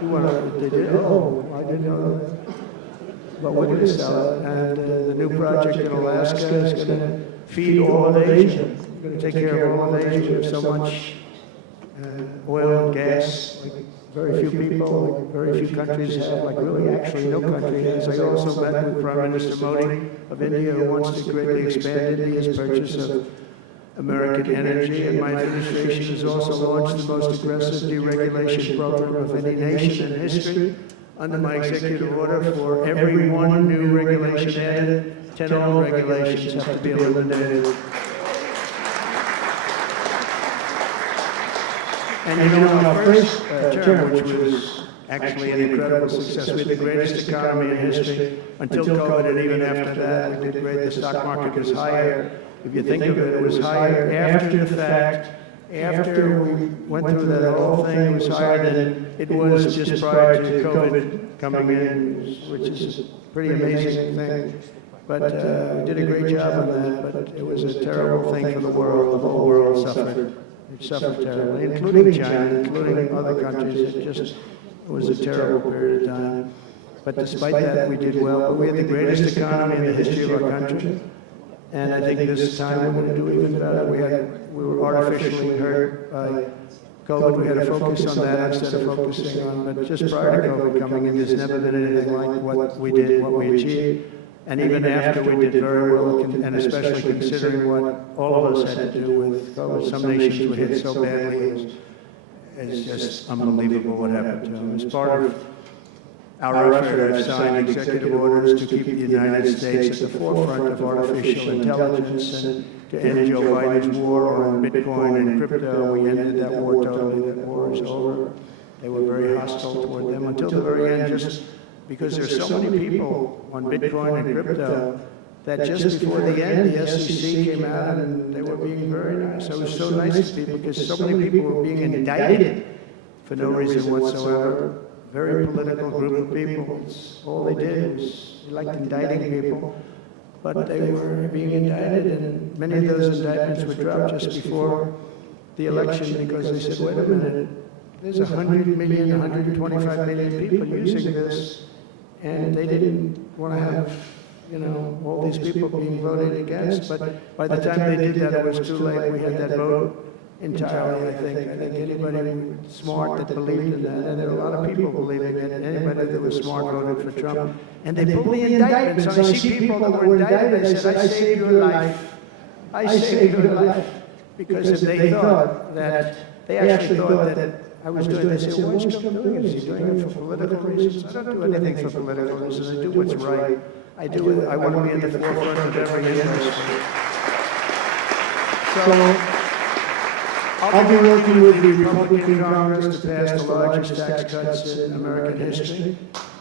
You want to, they did? Oh, I didn't know that. But we're going to sell it. And the new project in Alaska is going to feed all of Asia. We're going to take care of all of Asia. We have so much oil and gas. Like very few people, like very few countries have, like really actually no country has. I also met with Prime Minister Modi of India, who wants to greatly expand India's purchase of American energy, and my administration has also launched the most aggressive deregulation program of any nation in history. Under my executive order, for every one new regulation added, 10 old regulations have to be eliminated. And you know, our first term, which was actually an incredible success, we had the greatest economy in history until COVID, and even after that, we did great. The stock market was higher. If you think of it, it was higher after the fact. After we went through that whole thing, it was higher than it was just prior to COVID coming in, which is a pretty amazing thing. But we did a great job on that, but it was a terrible thing for the world. The whole world suffered. It suffered terribly, including China, including other countries. It was a terrible period of time. But despite that, we did well. But we had the greatest economy in the history of our country. And I think this time we're going to do even better. We were artificially hurt by COVID. We had to focus on that instead of focusing on, but just prior to COVID coming in, there's never been anything like what we did, what we achieved. And even after, we did very well, and especially considering what all of us had to do with COVID. Some nations were hit so badly, it's just unbelievable what happened to them. As part of our effort, I've signed executive orders to keep the United States at the forefront of artificial intelligence, and to end Joe Biden's war on Bitcoin and crypto. We ended that war totally. That war is over. They were very hostile toward them until the very end, just because there's so many people on Bitcoin and crypto that just before the end, the SEC came out and they were being very nice. It was so nice to people because so many people were being indicted for no reason whatsoever. Very political group of people. All they did was they liked indicting people, but they were being indicted, and many of those indictments were dropped just before the election because they said, wait a minute, there's 100 million, 125 million people using this, and they didn't want to have, you know, all these people being voted against. But by the time they did that, it was too late. We had that vote entirely, I think. I think anybody smart that believed in that, and there were a lot of people believing it, anybody that was smart voted for Trump. And they pulled the indictments. So I see people that were indicted, they said, I saved your life. I saved your life. Because if they thought that, they actually thought that I was doing this, they said, what's Trump doing? Is he doing it for political reasons? I don't do anything for political reasons. I do what's right. I want to be in the forefront of every industry. So, I'll be working with the Republican Congress to pass the largest tax cuts in American history.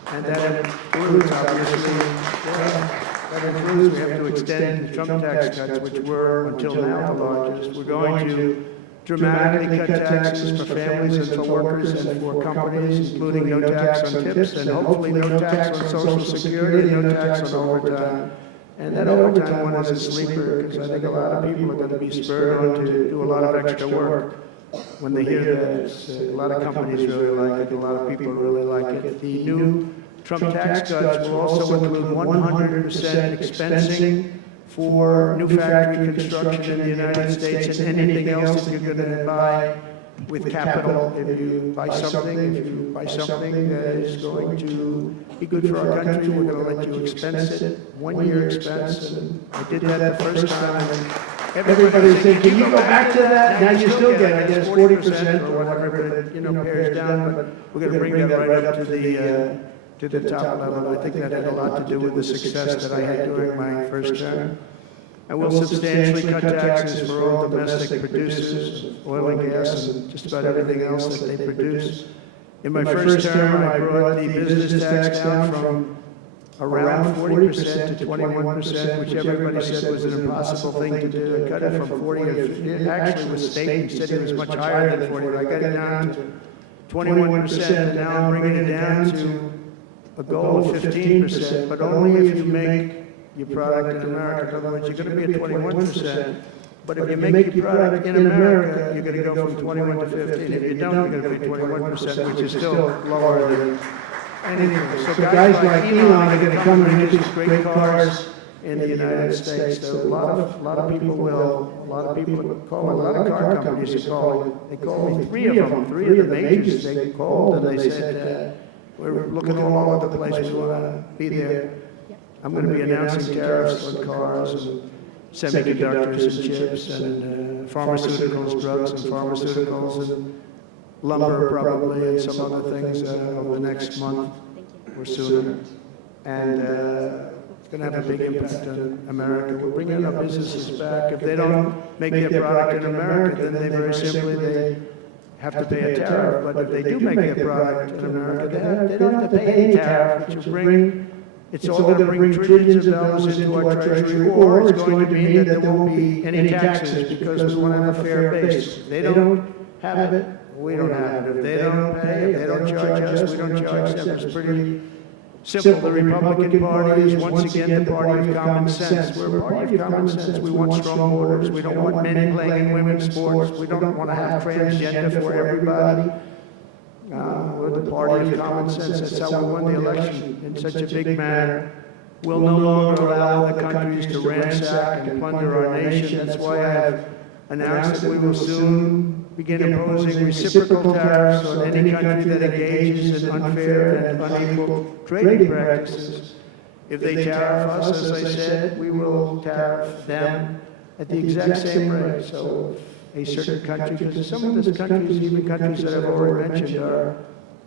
And that includes, obviously, we have to extend the Trump tax cuts, which were, until now, the largest. We're going to dramatically cut taxes for families and for workers and for companies, including no tax on tips, and hopefully no tax on Social Security, no tax on overtime. And that overtime one is a sleeper, because I think a lot of people are going to be spurred on to do a lot of extra work when they hear that. A lot of companies really like it, a lot of people really like it. The new Trump tax cuts will also include 100% expensing for new factory construction in the United States and anything else that you're going to buy with capital. If you buy something that is going to be good for our country, we're going to let you expense it, 1 year expense. And I did that the first time. And everybody said, can you go back to that? Now you still get, I guess, 40% or whatever, but it pares down. But we're going to bring that right up to the top level. I think that had a lot to do with the success that I had during my first term. And we'll substantially cut taxes for all domestic producers, oil and gas, and just about everything else that they produce. In my first term, I brought the business tax down from around 40% to 21%, which everybody said was an impossible thing to do. I cut it from 40 to 50. It actually was stated, said it was much higher than 40. I got it down to 21%, and now I'm bringing it down to a goal of 15%, but only if you make your product in America. In other words, you're going to be at 21%, but if you make your product in America, you're going to go from 21 to 15. If you don't, you're going to be 21%, which is still lower than anything. So guys like Elon are going to come and make these great cars in the United States. So a lot of people will, a lot of people call, a lot of car companies are calling. They called me, three of the majors, they called and they said, we're looking all over the place, we want to be there. I'm going to be announcing tariffs on cars and semiconductors and chips and pharmaceuticals, drugs and pharmaceuticals and lumber probably and some other things over the next month or sooner. And it's going to have a big impact on America. We're bringing our businesses back. If they don't make their product in America, then they very simply, they have to pay a tariff. But if they do make their product in America, they don't have to pay any tariff, which will bring, it's all going to bring trillions of dollars into our treasury, or it's going to mean that there won't be any taxes because we want to have a fair base. If they don't have it, we don't have it. If they don't pay, if they don't charge us, we don't charge them. It's pretty simple. The Republican Party is once again the party of common sense. We're a party of common sense. We want strong borders. We don't want men playing in women's sports. We don't want to have transgender for everybody. We're the party of common sense. That's how we won the election in such a big manner. We'll no longer allow other countries to ransack and plunder our nation. That's why I have announced that we will soon begin imposing reciprocal tariffs on any country that engages in unfair and unequal trading practices. If they tariff us, as I said, we will tariff them at the exact same rate. So a certain country, because some of these countries, even countries that I've already mentioned, are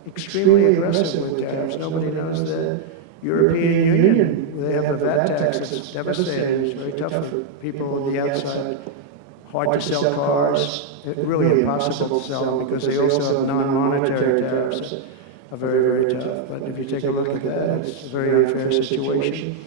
extremely aggressive with tariffs. Nobody knows that European Union, they have the VAT tax. It's devastating. It's very tough for people on the outside. Hard to sell cars. It's really impossible to sell them because they also have non-monetary tariffs that are very, very tough. But if you take a look at that, it's a very unfair situation.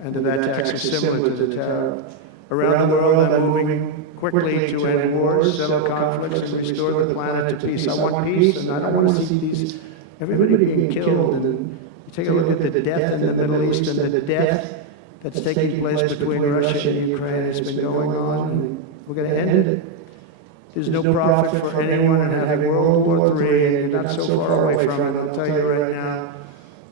And the VAT tax is similar to the tariff. Around the world, I'm moving quickly to end wars, settle conflicts, and restore the planet to peace. I want peace, and I don't want to see everybody being killed. And you take a look at the death in the Middle East and the death that's taking place between Russia and Ukraine. It's been going on, and we're going to end it. There's no profit for anyone in having World War III, and you're not so far away from it. I'll tell you right now,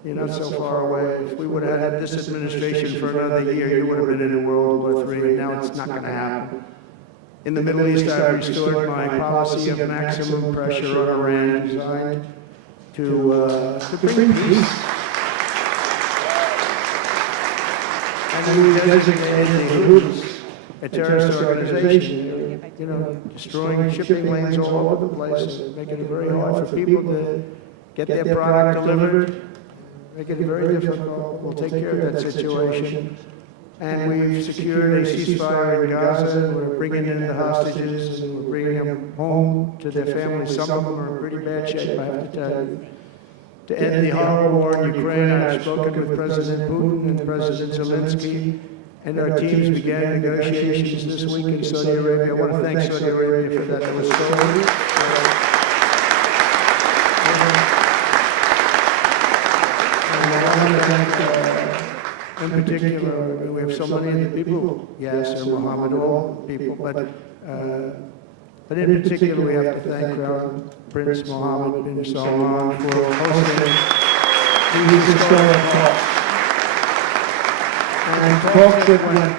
you're not so far away. If we would have had this administration for another year, you would have been in World War III, and now it's not going to happen. In the Middle East, I've restored my policy of maximum pressure on Iran, designed to bring peace. And we designated the Houthis a terrorist organization, destroying shipping lanes all over the place, making it very hard for people to get their product delivered, make it very difficult. We'll take care of that situation. And we've secured a ceasefire in Gaza. We're bringing in the hostages, and we're bringing them home to their families. Some of them are in pretty bad shape, I have to tell you. To end the horrible war in Ukraine, I've spoken with President Putin and President Zelensky, and our teams began negotiations this week in Saudi Arabia. I want to thank Saudi Arabia for that. That was so in particular, we have so many of the people, Yasser, Mohammed, all people, but in particular, we have to thank Crown Prince Mohammed bin Salman for hosting these historic talks. And talks that went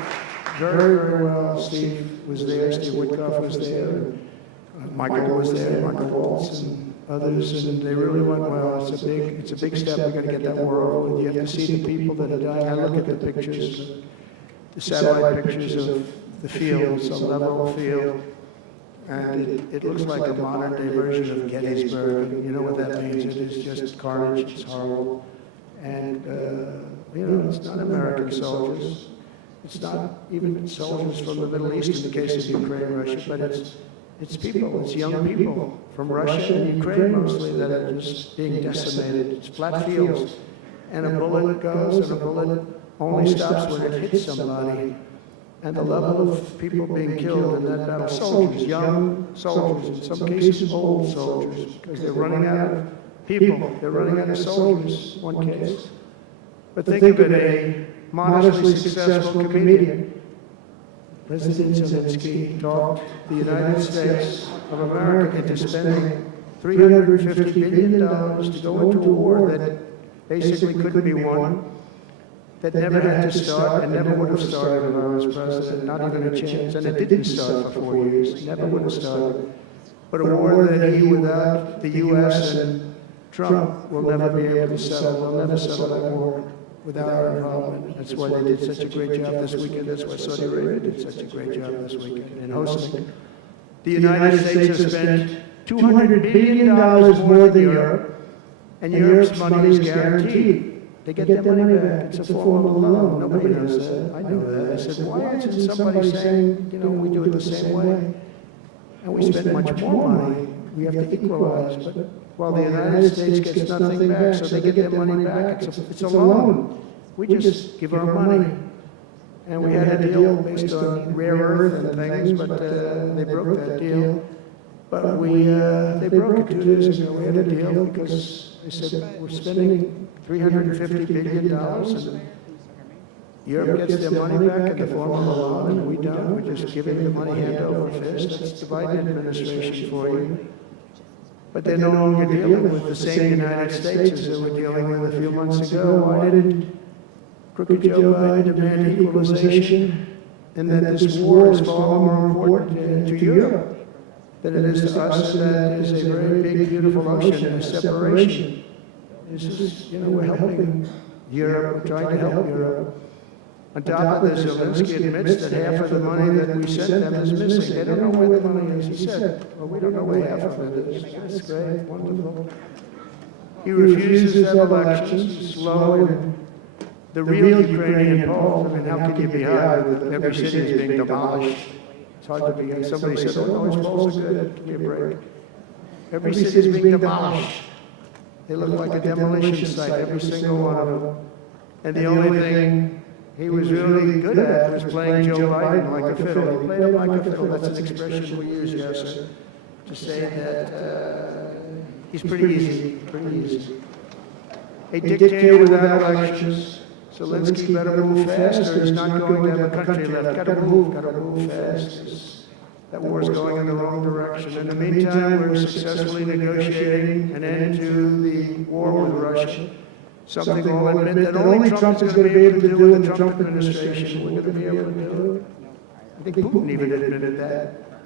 very, very well. Steve was there, Steve Woodcock was there, Michael was there, Michael Waltz, and others, and they really went well. It's a big step. We've got to get that war over. You have to see the people that are dying. I look at the pictures, the satellite pictures of the field. It's a level field, and it looks like a modern-day version of Gettysburg. You know what that means? It is just carnage. It's horrible, and it's not American soldiers. It's not even soldiers from the Middle East in the case of Ukraine and Russia, but it's people, it's young people from Russia and Ukraine mostly that are just being decimated. It's flat fields, and a bullet goes, and a bullet only stops when it hits somebody. And the level of people being killed in that battle, soldiers, young soldiers, in some cases old soldiers, because they're running out of people, they're running out of soldiers, one case. But think of it, a modestly successful comedian. President Zelensky talked the United States of America into spending $350 billion to go into a war that basically couldn't be won, that never had to start and never would have started if I was president, not even a chance. And it didn't start for 4 years, never would have started. But a war that he, without the U.S. and Trump, will never be able to settle. They'll never settle that war without our involvement. That's why they did such a great job this weekend. That's why Saudi Arabia did such a great job this weekend in hosting. The United States has spent $200 billion more than Europe, and Europe's money is guaranteed. They get their money back. It's a form of loan. Nobody knows that. I know that. I said, why isn't somebody saying, we do it the same way? And we spend much more money. We have to equalize. But while the United States gets nothing back, so they get their money back. It's a loan. We just give our money. And we had a deal based on rare earth and things, but they broke that deal. But they broke it 2 years ago. We had a deal because they said we're spending $350 billion, and Europe gets their money back in the form of a loan, and we don't. We're just giving the money hand over fist. That's the Biden administration for you. But they're no longer dealing with the same United States as they were dealing with a few months ago. Why didn't crooked Joe Biden demand equalization, and that this war is far more important to Europe than it is to us, and that is a very big, beautiful ocean and a separation. This is, we're helping Europe, we're trying to help Europe. On top of this, Zelensky admits that half of the money that we sent them is missing. They don't know where the money is. He said, well, we don't know where half of it is. That's great, wonderful. He refuses to have elections, slow and the real Ukrainian Poles, I mean, how can you be hard with every city is being demolished? It's hard to be. Somebody said, oh, no, his Poles are good. Give me a break. Every city is being demolished. They look like a demolition site, every single one of them. And the only thing he was really good at was playing Joe Biden like a fiddle. He played him like a fiddle. That's an expression we use, yes, sir, to say that he's pretty easy, pretty easy. A dictator without elections. Zelensky better move fast or he's not going to have a country left. Gotta move fast. That war is going in the wrong direction. In the meantime, we're successfully negotiating an end to the war with Russia. Something we'll admit that only Trump is going to be able to do in the Trump administration. We're going to be able to do it. I think Putin even admitted that.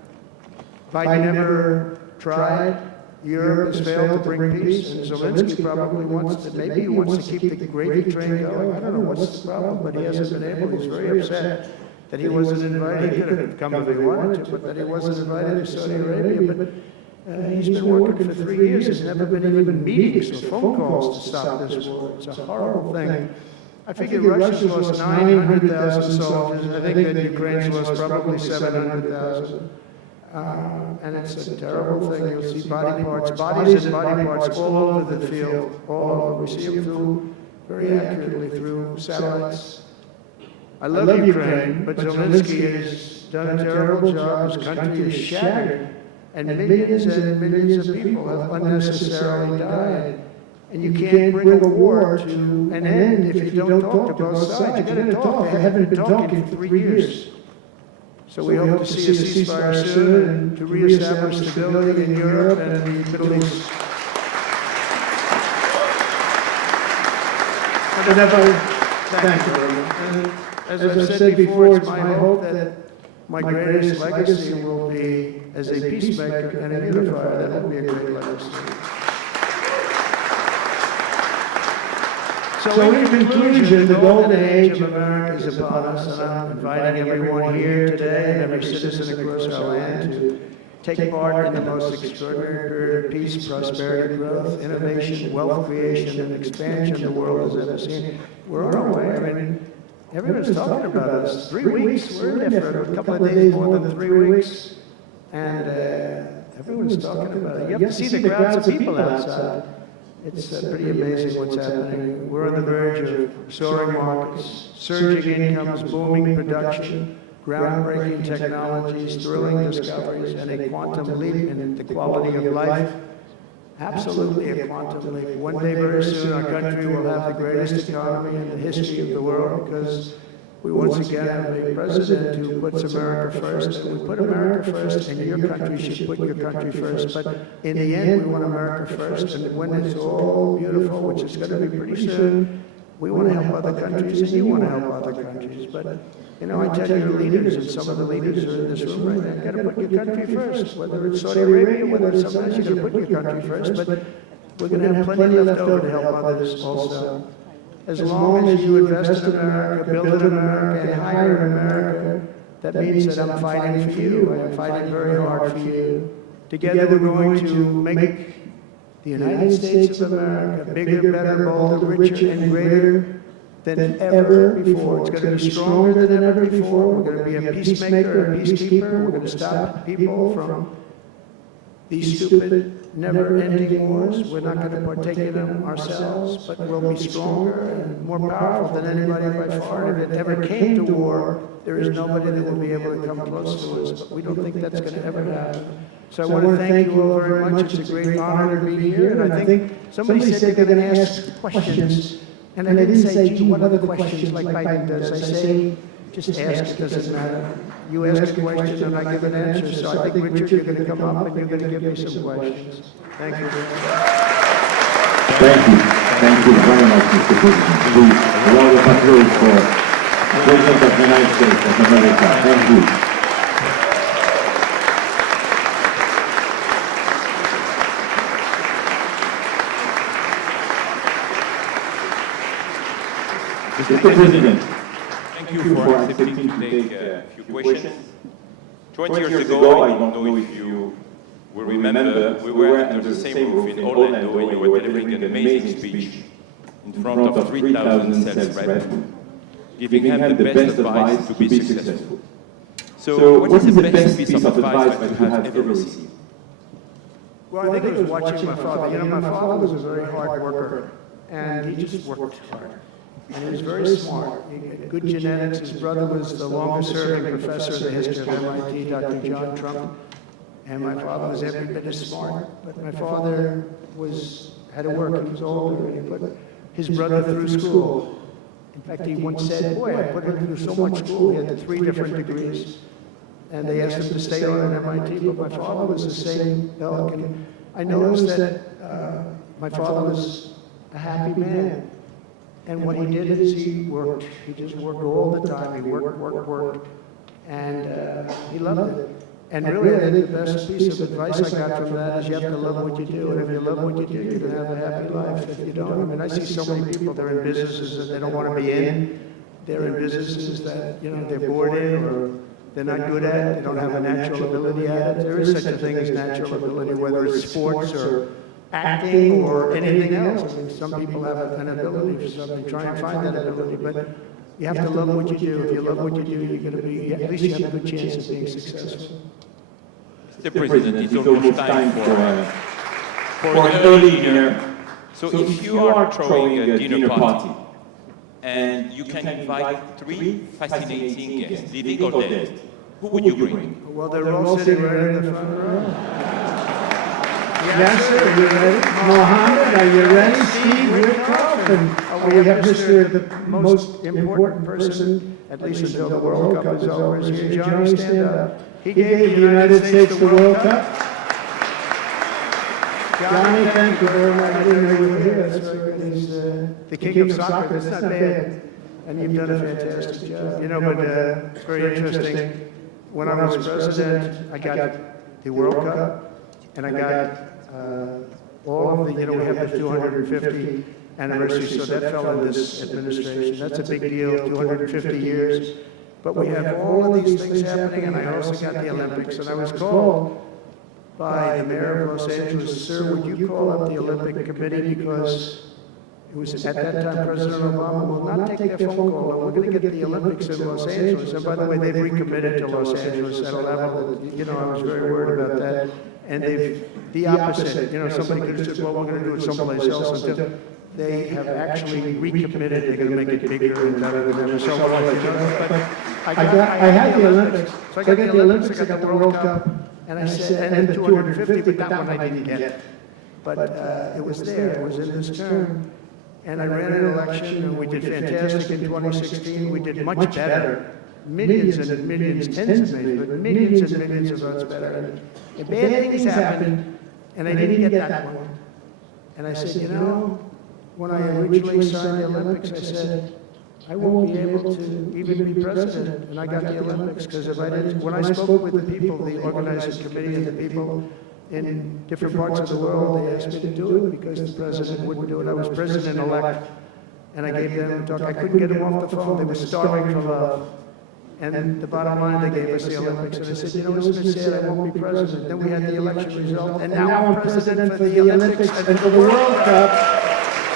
Biden never tried. Europe has failed to bring peace, and Zelensky probably wants to, maybe he wants to keep the gravy train going. I don't know what's the problem, but he hasn't been able. He's very upset that he wasn't invited. He could have come if he wanted to, but that he wasn't invited to Saudi Arabia. But he's been working for 3 years. There's never been even meetings or phone calls to stop this war. It's a horrible thing. I figure Russia's lost 900,000 soldiers. I think that Ukraine's lost probably 700,000. And it's a terrible thing. You'll see bodies and body parts all over the field, all over. We see them through, very accurately through satellites. I love Ukraine, but Zelensky has done a terrible job. His country is shattered, and millions of people have unnecessarily died. And you can't bring a war to an end if you don't talk to both sides. You've got to talk. They haven't been talking for 3 years. So we hope to see a ceasefire soon and to reestablish stability in Europe and the Middle East. Thank you. As I've said before, it's my hope that my greatest legacy will be as a peacemaker and a unifier. That will be a great legacy. So in conclusion, the golden age of America is upon us, and I'm inviting everyone here today and every citizen across our land to take part in the most extraordinary period of peace, prosperity, growth, innovation, wealth creation, and expansion the world has ever seen. We're on our way. I mean, everyone's talking about us. 3 weeks, we're in there for a couple of days, more than 3 weeks, and everyone's talking about it. You have to see the crowds of people outside. It's pretty amazing what's happening. We're on the verge of soaring markets, surging incomes, booming production, groundbreaking technologies, thrilling discoveries, and a quantum leap in the quality of life. Absolutely a quantum leap. One day very soon our country will have the greatest economy in the history of the world because we once again have a president who puts America first. And we put America first, and your country should put your country first. But in the end, we want America first. And when it's all beautiful, which is going to be pretty soon, we want to help other countries, and you want to help other countries. But, you know, I tell your leaders, and some of the leaders are in this room right now, you've got to put your country first. Whether it's Saudi Arabia, whether it's something else, you've got to put your country first. But we're going to have plenty left over to help others also. As long as you invest in America, build in America, and hire in America, that means that I'm fighting for you. I am fighting very hard for you. Together we're going to make the United States of America bigger, better, bolder, richer, and greater than ever before. It's going to be stronger than ever before. We're going to be a peacemaker, a peacekeeper. We're going to stop people from these stupid, never-ending wars. We're not going to partake in them ourselves, but we'll be stronger and more powerful than anybody by far. And if it ever came to war, there is nobody that will be able to come close to us, but we don't think that's going to ever happen. So I want to thank you all very much. It's a great honor to be here. And I think somebody said they're going to ask questions, and I didn't say, gee, what other questions like Biden does? I say, just ask, it doesn't matter. You ask a question and I give an answer. So I think, Richard, you're going to come up and you're going to give me some questions. Thank you. Thank you. Thank you very much, Mr. President. Please, a round of applause for the President of the United States of America. Thank you. Mr. President, thank you for accepting to take a few questions. 20 years ago, I don't know if you will remember, we were under the same roof in Orlando when you were delivering an amazing speech in front of 3,000 sales reps, giving them the best advice to be successful. So what is the best piece of advice that you have ever received? Well, I think it was watching my father. You know, my father was a very hard worker, and he just worked hard. And he was very smart. He had good genetics. His brother was the longest-serving professor in the history of MIT, Dr. John Trump. And my father was every bit as smart. But my father had to work. He was older, and he put his brother through school. In fact, he once said, boy, I put him through so much school. He had 3 different degrees. And they asked him to stay on at MIT, but my father was the same ilk. And I noticed that my father was a happy man. And what he did is he worked. He just worked all the time. He worked. And he loved it. And really, I think the best piece of advice I got from that is you have to love what you do. And if you love what you do, you're going to have a happy life. If you don't, I mean, I see so many people, they're in businesses that they don't want to be in. They're in businesses that, you know, they're bored in or they're not good at. They don't have a natural ability at it. There is such a thing as natural ability, whether it's sports or acting or anything else. I mean, some people have an ability for something. Try and find that ability, but you have to love what you do. If you love what you do, you're going to be, at least you have a good chance of being successful. Mr. President, it's almost time for an early dinner. So if you are throwing a dinner party and you can invite 3 fascinating guests, living or dead, who would you bring? Well, they're all sitting right in the front row. Yes, sir. Are you ready? Mohammed, are you ready? Steve, Rick, and we have Mr. the most important person, at least until the World Cup is over, is here. Johnny, stand up. He gave the United States the World Cup. Johnny, thank you very much. I didn't know you were here. That's very good. He's the king of soccer. That's not bad. And you've done a fantastic job. You know, but it's very interesting. When I was president, I got the World Cup, and I got all of the, you know, we have the 250 anniversary, so that fell in this administration. That's a big deal, 250 years. But we have all of these things happening, and I also got the Olympics. And I was called by the mayor of Los Angeles, sir, would you call up the Olympic Committee, because it was at that time President Obama will not take their phone call, and we're going to get the Olympics in Los Angeles. And by the way, they've recommitted to Los Angeles at a level that, you know, I was very worried about that. And they've, the opposite, you know, somebody could have said, well, we're going to do it someplace else. Until they have actually recommitted, they're going to make it bigger and better than ever. So, you know, but I had the Olympics. So I got the Olympics, I got the World Cup, and I said, and the 250, but that one I didn't get. But it was there, it was in this term. And I ran an election, and we did fantastic in 2016. We did much better. Millions and millions, tens of millions, but millions and millions of votes better. And bad things happened, and I didn't get that one. And I said, you know, when I originally signed the Olympics, I said, I won't be able to even be president. And I got the Olympics, because if I didn't, when I spoke with the people, the organizing committee and the people in different parts of the world, they asked me to do it because the president wouldn't do it. I was president-elect, and I gave them a talk. I couldn't get them off the phone. They were starving for love. And the bottom line, they gave us the Olympics. And I said, you know, isn't it sad I won't be president? Then we had the election result, and now I'm president for the Olympics and for the World Cup.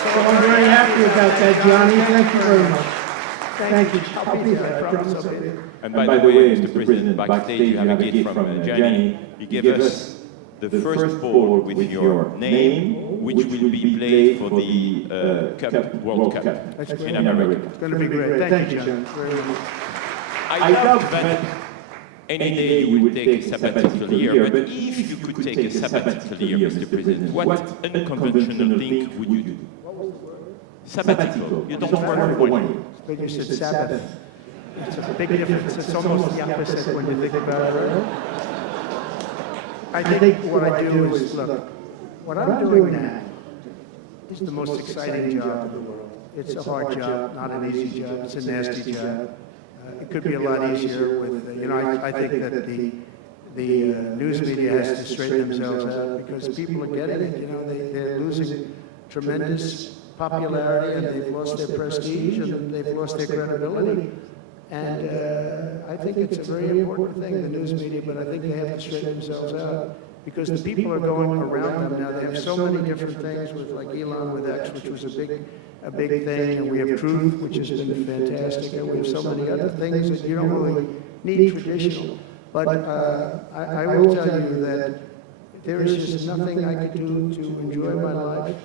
So I'm very happy about that, Johnny. Thank you very much. Thank you. I'll be there. I promise I'll be there. And by the way, Mr. President, backstage you have a gift from Gianni. He gave us the first ball with your name, which will be played for the World Cup in America. It's going to be great. Thank you, John. Very much. I doubt that any day you will take a sabbatical year, but if you could take a sabbatical year, Mr. President, what unconventional thing would you do? Sabbatical. You don't work for 1 year. But you said Sabbath. It's a big difference. It's almost the opposite when you think about it. I think what I do is, look, what I'm doing now is the most exciting job in the world. It's a hard job, not an easy job. It's a nasty job. It could be a lot easier with, you know, I think that the news media has to straighten themselves out because people are getting it, you know, they're losing tremendous popularity and they've lost their prestige and they've lost their credibility. And I think it's a very important thing, the news media, but I think they have to straighten themselves out. because the people are going around them now. They have so many different things with like Elon with X, which was a big thing, and we have Truth, which has been fantastic, and we have so many other things that you don't really need traditional. But I will tell you that there is just nothing I could do to enjoy my life,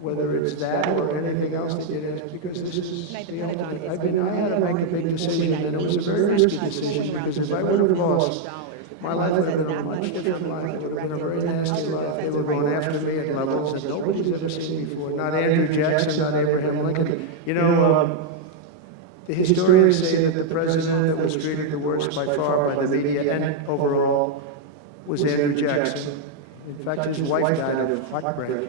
whether it's that or anything else that you asked, because this is the only time. I had to make a big decision, and it was a very risky decision, because if I would have lost, my life would have been a much different life. It would have been a very nasty life. They were going after me at levels that nobody's ever seen before. Not Andrew Jackson, not Abraham Lincoln. You know, the historians say that the president that was treated the worst by far by the media and overall was Andrew Jackson. In fact, his wife died of heartbreak.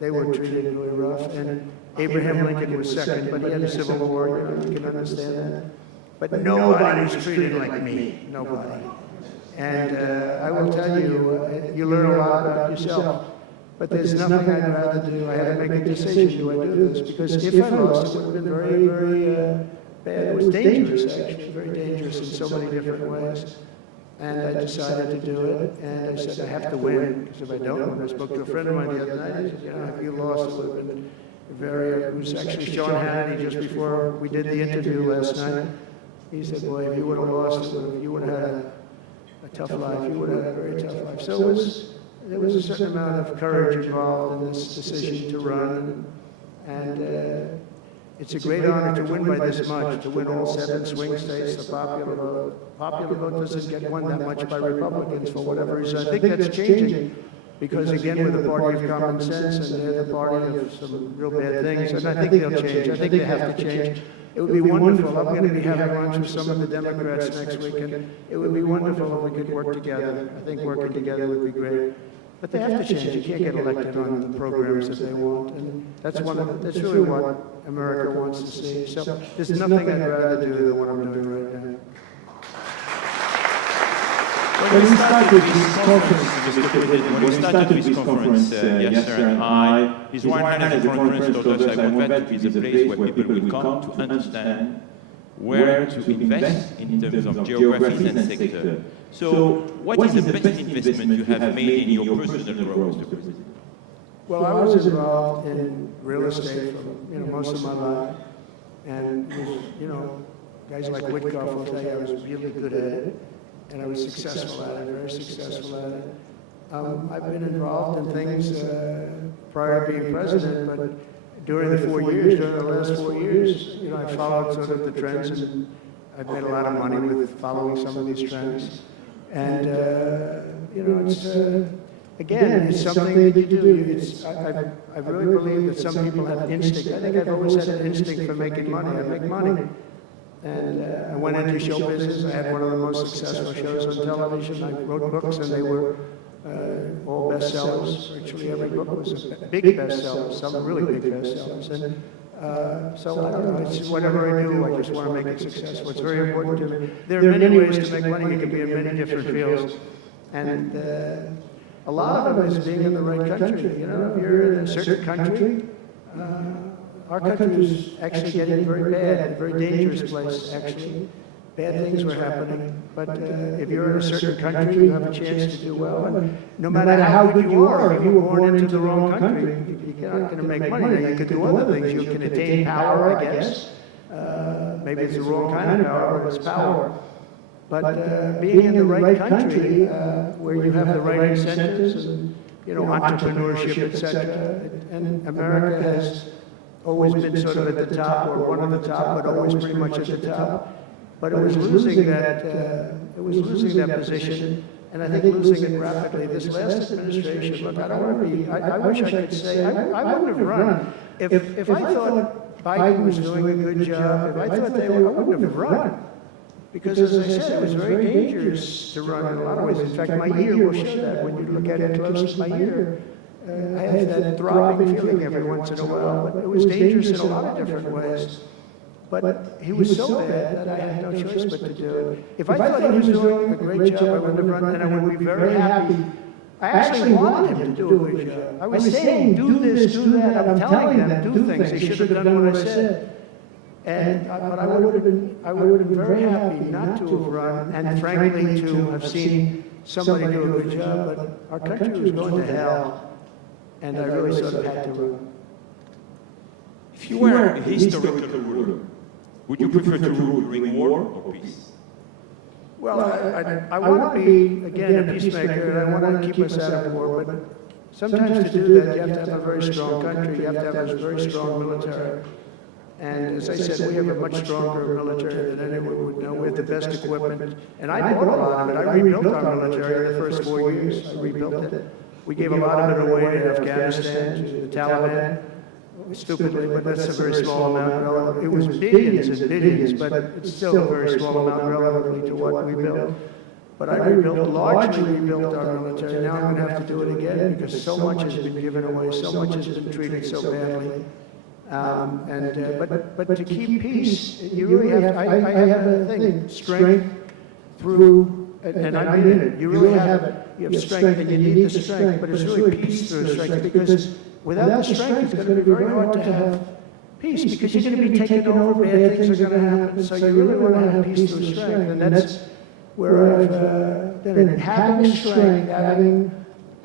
They were treated really rough, and Abraham Lincoln was second, but he had a civil war, you can understand that. But nobody was treated like me, nobody. And I will tell you, you learn a lot about yourself, but there's nothing I'd rather do. I had to make a decision, do I do this? Because if I lost, it would have been very, very bad. It was dangerous, actually, very dangerous in so many different ways. And I decided to do it, and I said, I have to win, because if I don't win, I spoke to a friend of mine the other night, he said, you know, if you lost, it would have been very, it was actually Sean Hannity just before we did the interview last night. He said, boy, if you would have lost, you would have had a tough life, you would have had a very tough life. So there was a certain amount of courage involved in this decision to run, and it's a great honor to win by this much, to win all 7 swing states, the popular vote. Popular vote doesn't get won that much by Republicans for whatever reason. I think that's changing, because again, we're the party of common sense, and they're the party of some real bad things, and I think they'll change. I think they have to change. It would be wonderful. I'm going to be having lunch with some of the Democrats next week, and it would be wonderful if we could work together. I think working together would be great. But they have to change. You can't get elected on the programs that they want, and that's really what America wants to see. So there's nothing I'd rather do than what I'm doing right now. When we started this conference, Mr. President, when we started this conference, Yasser and I, his Wine conference told us I want that to be the place where people will come to understand where to invest in terms of geographies and sector. So, what is the best investment you have made in your personal growth, Mr. President? Well, I was involved in real estate for most of my life, and guys like Whitcoff will tell you I was really good at it, and I was successful at it, very successful at it. I've been involved in things prior to being president, but during the last 4 years, I followed sort of the trends, and I've made a lot of money with following some of these trends. And, it's something that you do. I really believe that some people have instinct. I think I've always had an instinct for making money. I make money. And I went into show business. I had one of the most successful shows on television. I wrote books, and they were all bestsellers. Virtually every book was a big bestseller, some really big bestsellers. And so I don't know, it's whatever I do, I just want to make it successful. It's very important to me. There are many ways to make money. You can be in many different fields. And a lot of it is being in the right country. If you're in a certain country, our country is actually getting very bad, a very dangerous place, actually. Bad things were happening, but if you're in a certain country, you have a chance to do well. And no matter how good you are, if you were born into the wrong country, you're not going to make money. You could do other things. You can attain power, I guess. Maybe it's the wrong kind of power, but it's power. But being in the right country, where you have the right incentives and entrepreneurship, etc. And America has always been sort of at the top, or one of the top, but always pretty much at the top. But it was losing that position, and I think losing it rapidly. This last administration, look, I don't want to be, I wish I could say, I wouldn't have run. If I thought Biden was doing a good job, if I thought I wouldn't have run. Because as I said, it was very dangerous to run in a lot of ways. In fact, my ear will show that. When you look at it close, my ear, I have that throbbing feeling every once in a while, but it was dangerous in a lot of different ways. But he was so bad that I had no choice but to do it. If I thought he was doing a great job, I would have run, and I would be very happy. I actually wanted him to do a good job. I was saying, do this, do that. I'm telling them, do things. They should have done what I said. But I would have been very happy not to have run, and frankly to have seen somebody do a good job, but our country was going to hell, and I really sort of had to run. If you were a historical ruler, would you prefer to rule during war or peace? Well, I want to be, again, a peacemaker, and I want to keep us out of war, but sometimes to do that, you have to have a very strong country, you have to have a very strong military. And as I said, we have a much stronger military than anyone would know. We have the best equipment. And I bought a lot of it. I rebuilt our military in the first 4 years. I rebuilt it. We gave a lot of it away to Afghanistan, to the Taliban, stupidly, but that's a very small amount. It was billions and billions, but it's still a very small amount relatively to what we built. But I largely rebuilt our military. Now I'm going to have to do it again because so much has been given away, so much has been treated so badly. But to keep peace, you really have to, I have a thing, strength through, and I mean it, you really have it. You have strength and you need the strength, but it's really peace through strength, because without the strength, it's going to be very hard to have peace, because you're going to be taken over, bad things are going to happen, so you really want to have peace through strength, and that's where I've been. Having strength, having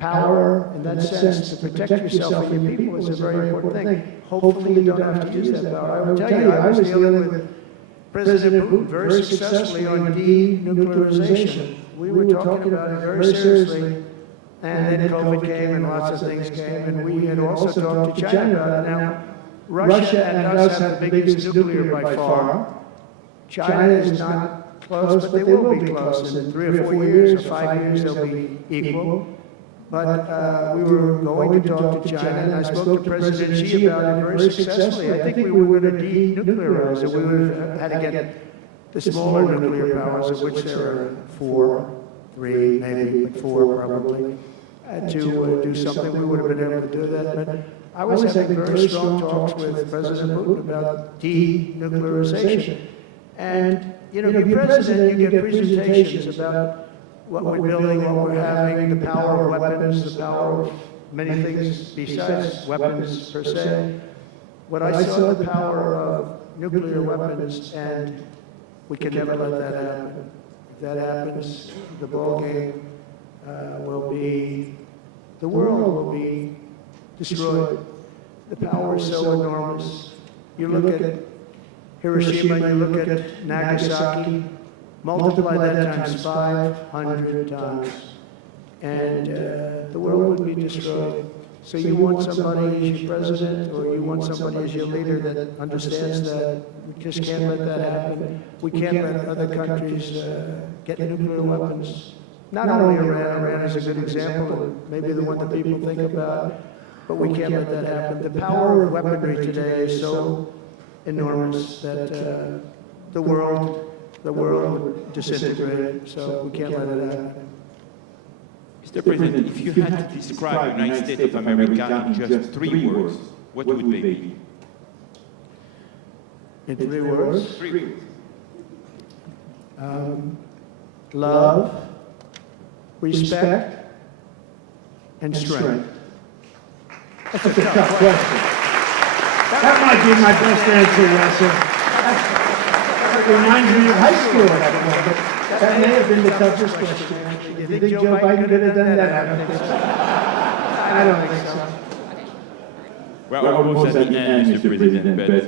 power in that sense to protect yourself and your people is a very important thing. Hopefully you don't have to use that power. I will tell you, I was dealing with President Putin very successfully on denuclearization. We were talking about it very seriously, and then COVID came and lots of things came, and we had also talked to China about it. Now, Russia and us have the biggest nuclear by far. China is not close, but they will be close. In 3 or 4 years or 5 years, they'll be equal. But we were going to talk to China, and I spoke to President Xi about it very successfully. I think we were going to denuclearize it. We would have had to get the smaller nuclear powers, of which there are 4, 3, maybe, but 4 probably, to do something. We would have been able to do that. But I was having very strong talks with President Putin about denuclearization. And, you know, you're president, you get presentations about what we're building, what we're having, the power of weapons, the power of many things besides weapons per se. But I saw the power of nuclear weapons, and we can never let that happen. If that happens, the ball game will be, the world will be destroyed. The power is so enormous. You look at Hiroshima, you look at Nagasaki, multiply that times 500 times, and the world would be destroyed. So you want somebody as your president, or you want somebody as your leader that understands that we just can't let that happen. We can't let other countries get nuclear weapons. Not only Iran, Iran is a good example, maybe the one that people think about, but we can't let that happen. The power of weaponry today is so enormous that the world would disintegrate, so we can't let it happen. Mr. President, if you had to describe the United States of America in just 3 words, what would they be? In 3 words? 3 words. Love, respect, and strength. That's a tough question. That might be my best answer, Russell. It reminds me of high school, but that may have been the toughest question. You think Joe Biden could have done that? I don't think so. I don't think so. We're almost at the end, Mr. President, but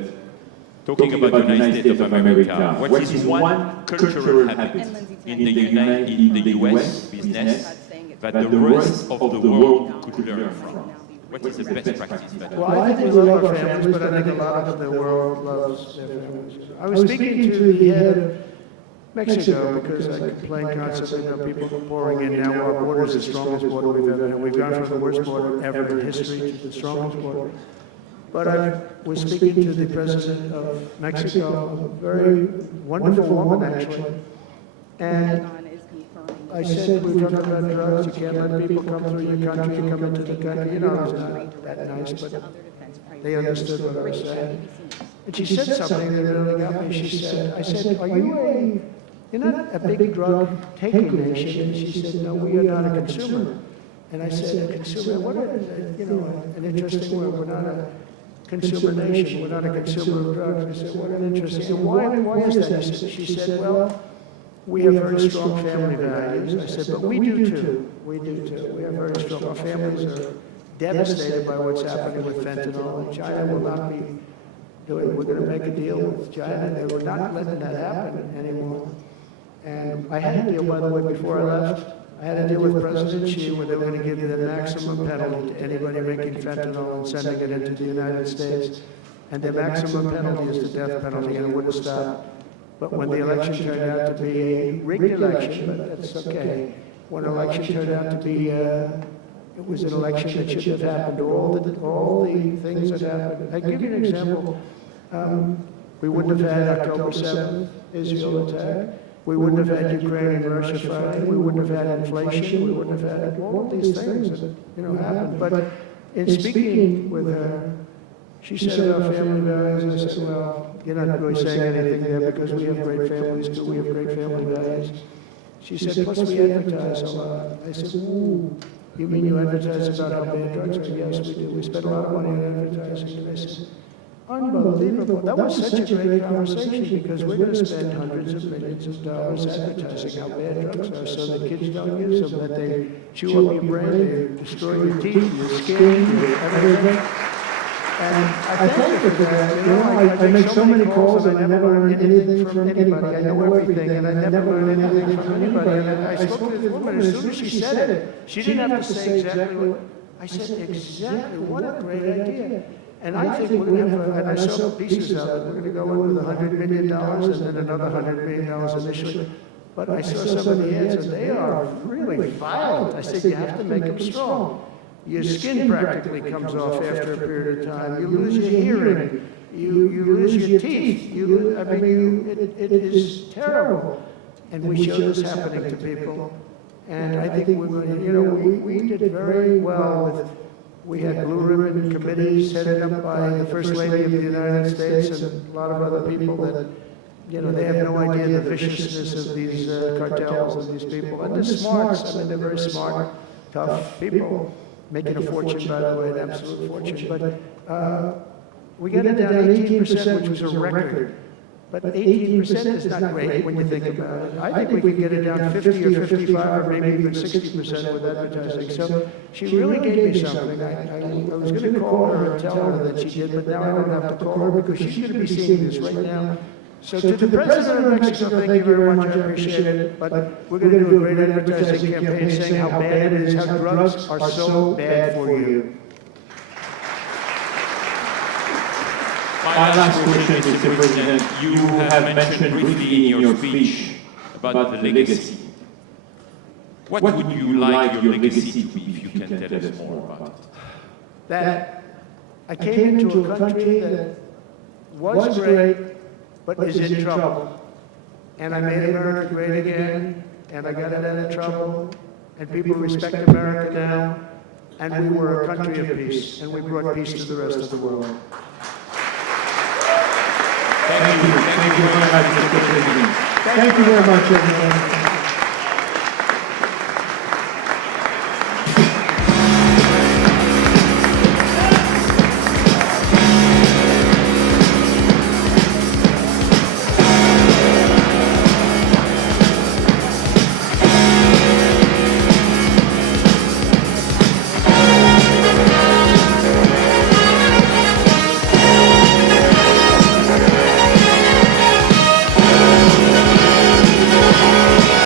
talking about the United States of America, what is one cultural habit in the US business that the rest of the world could learn from? What is the best practice? Well, I think we love our families, but I think a lot of the world loves their families. I was speaking to the head of Mexico because I complain constantly about people pouring in. Now our border is the strongest border we've ever had. We've gone from the worst border ever in history to the strongest border. But I was speaking to the president of Mexico, a very wonderful woman actually, and I said, we're talking about drugs, you can't let people come through your country, come into the country. You know, it's not that nice, but they understood what I was saying. And she said something that really got me. She said, I said, you're not a big drug-taking nation. And she said, no, we are not a consumer. And I said, a consumer, what is, you know, an interesting word. We're not a consumer nation. We're not a consumer of drugs. I said, what an interesting, and why is that? She said, well, we have very strong family values. I said, but we do too. We do too. We have very strong. Our families are devastated by what's happening with fentanyl, and China will not be doing. We're going to make a deal with China. They were not letting that happen anymore. And I had a deal, by the way, before I left. I had a deal with President Xi where they were going to give the maximum penalty to anybody making fentanyl and sending it into the United States. And the maximum penalty is the death penalty, and it wouldn't stop. But when the election turned out to be a rigged election, but that's okay. When the election turned out to be, it was an election that shouldn't have happened. All the things that happened. I'll give you an example. We wouldn't have had October 7th, Israel attack. We wouldn't have had Ukraine and Russia fighting. We wouldn't have had inflation. We wouldn't have had all of these things that happened. But in speaking with her, she said about family values. I said, well, you're not really saying anything there because we have great families too. We have great family values. She said, plus we advertise a lot. I said, ooh, you mean you advertise about how bad drugs are? Yes, we do. We spend a lot of money on advertising. And I said, unbelievable. That was such a great conversation because we're going to spend hundreds of millions of dollars advertising how bad drugs are so that kids don't use them, that they chew up your brain, they destroy your teeth, your skin, your everything. And I thank her for that. I make so many calls and I never learn anything from anybody. I know everything and I never learn anything from anybody. And I spoke to this woman, as soon as she said it, she didn't have to say exactly what, I said, exactly, what a great idea. And I think we're going to have, and I saw the pieces of it, we're going to go in with $100 million and then another $100 million initially. But I saw some of the ads and they are really violent. I said, you have to make them strong. Your skin practically comes off after a period of time. You lose your hearing. You lose your teeth. It is terrible. And we show this happening to people. And I think we're going to, we did very well with, we had blue ribbon committees headed up by the First Lady of the United States and a lot of other people that, they have no idea the viciousness of these cartels and these people. And they're smart. They're very smart, tough people. Making a fortune, by the way, an absolute fortune. But we got it down 18%, which was a record. But 18% is not great when you think about it. I think we could get it down 50 or 55 or maybe even 60% with advertising. So she really gave me something. I was going to call her and tell her that she did, but now I don't have to call her because she's going to be seeing this right now. So to the President of Mexico, thank you very much, I appreciate it. But we're going to do a great advertising campaign saying how bad it is, how drugs are so bad for you. My last question, Mr. President. You have mentioned briefly in your speech about the legacy. What would you like your legacy to be, if you can tell us more about it? That I came into a country that was great, but is in trouble. And I made America great again, and I got it out of trouble, and people respect America now, and we were a country of peace, and we brought peace to the rest of the world. Thank you. Thank you very much, Mr. President. Thank you very much, everyone.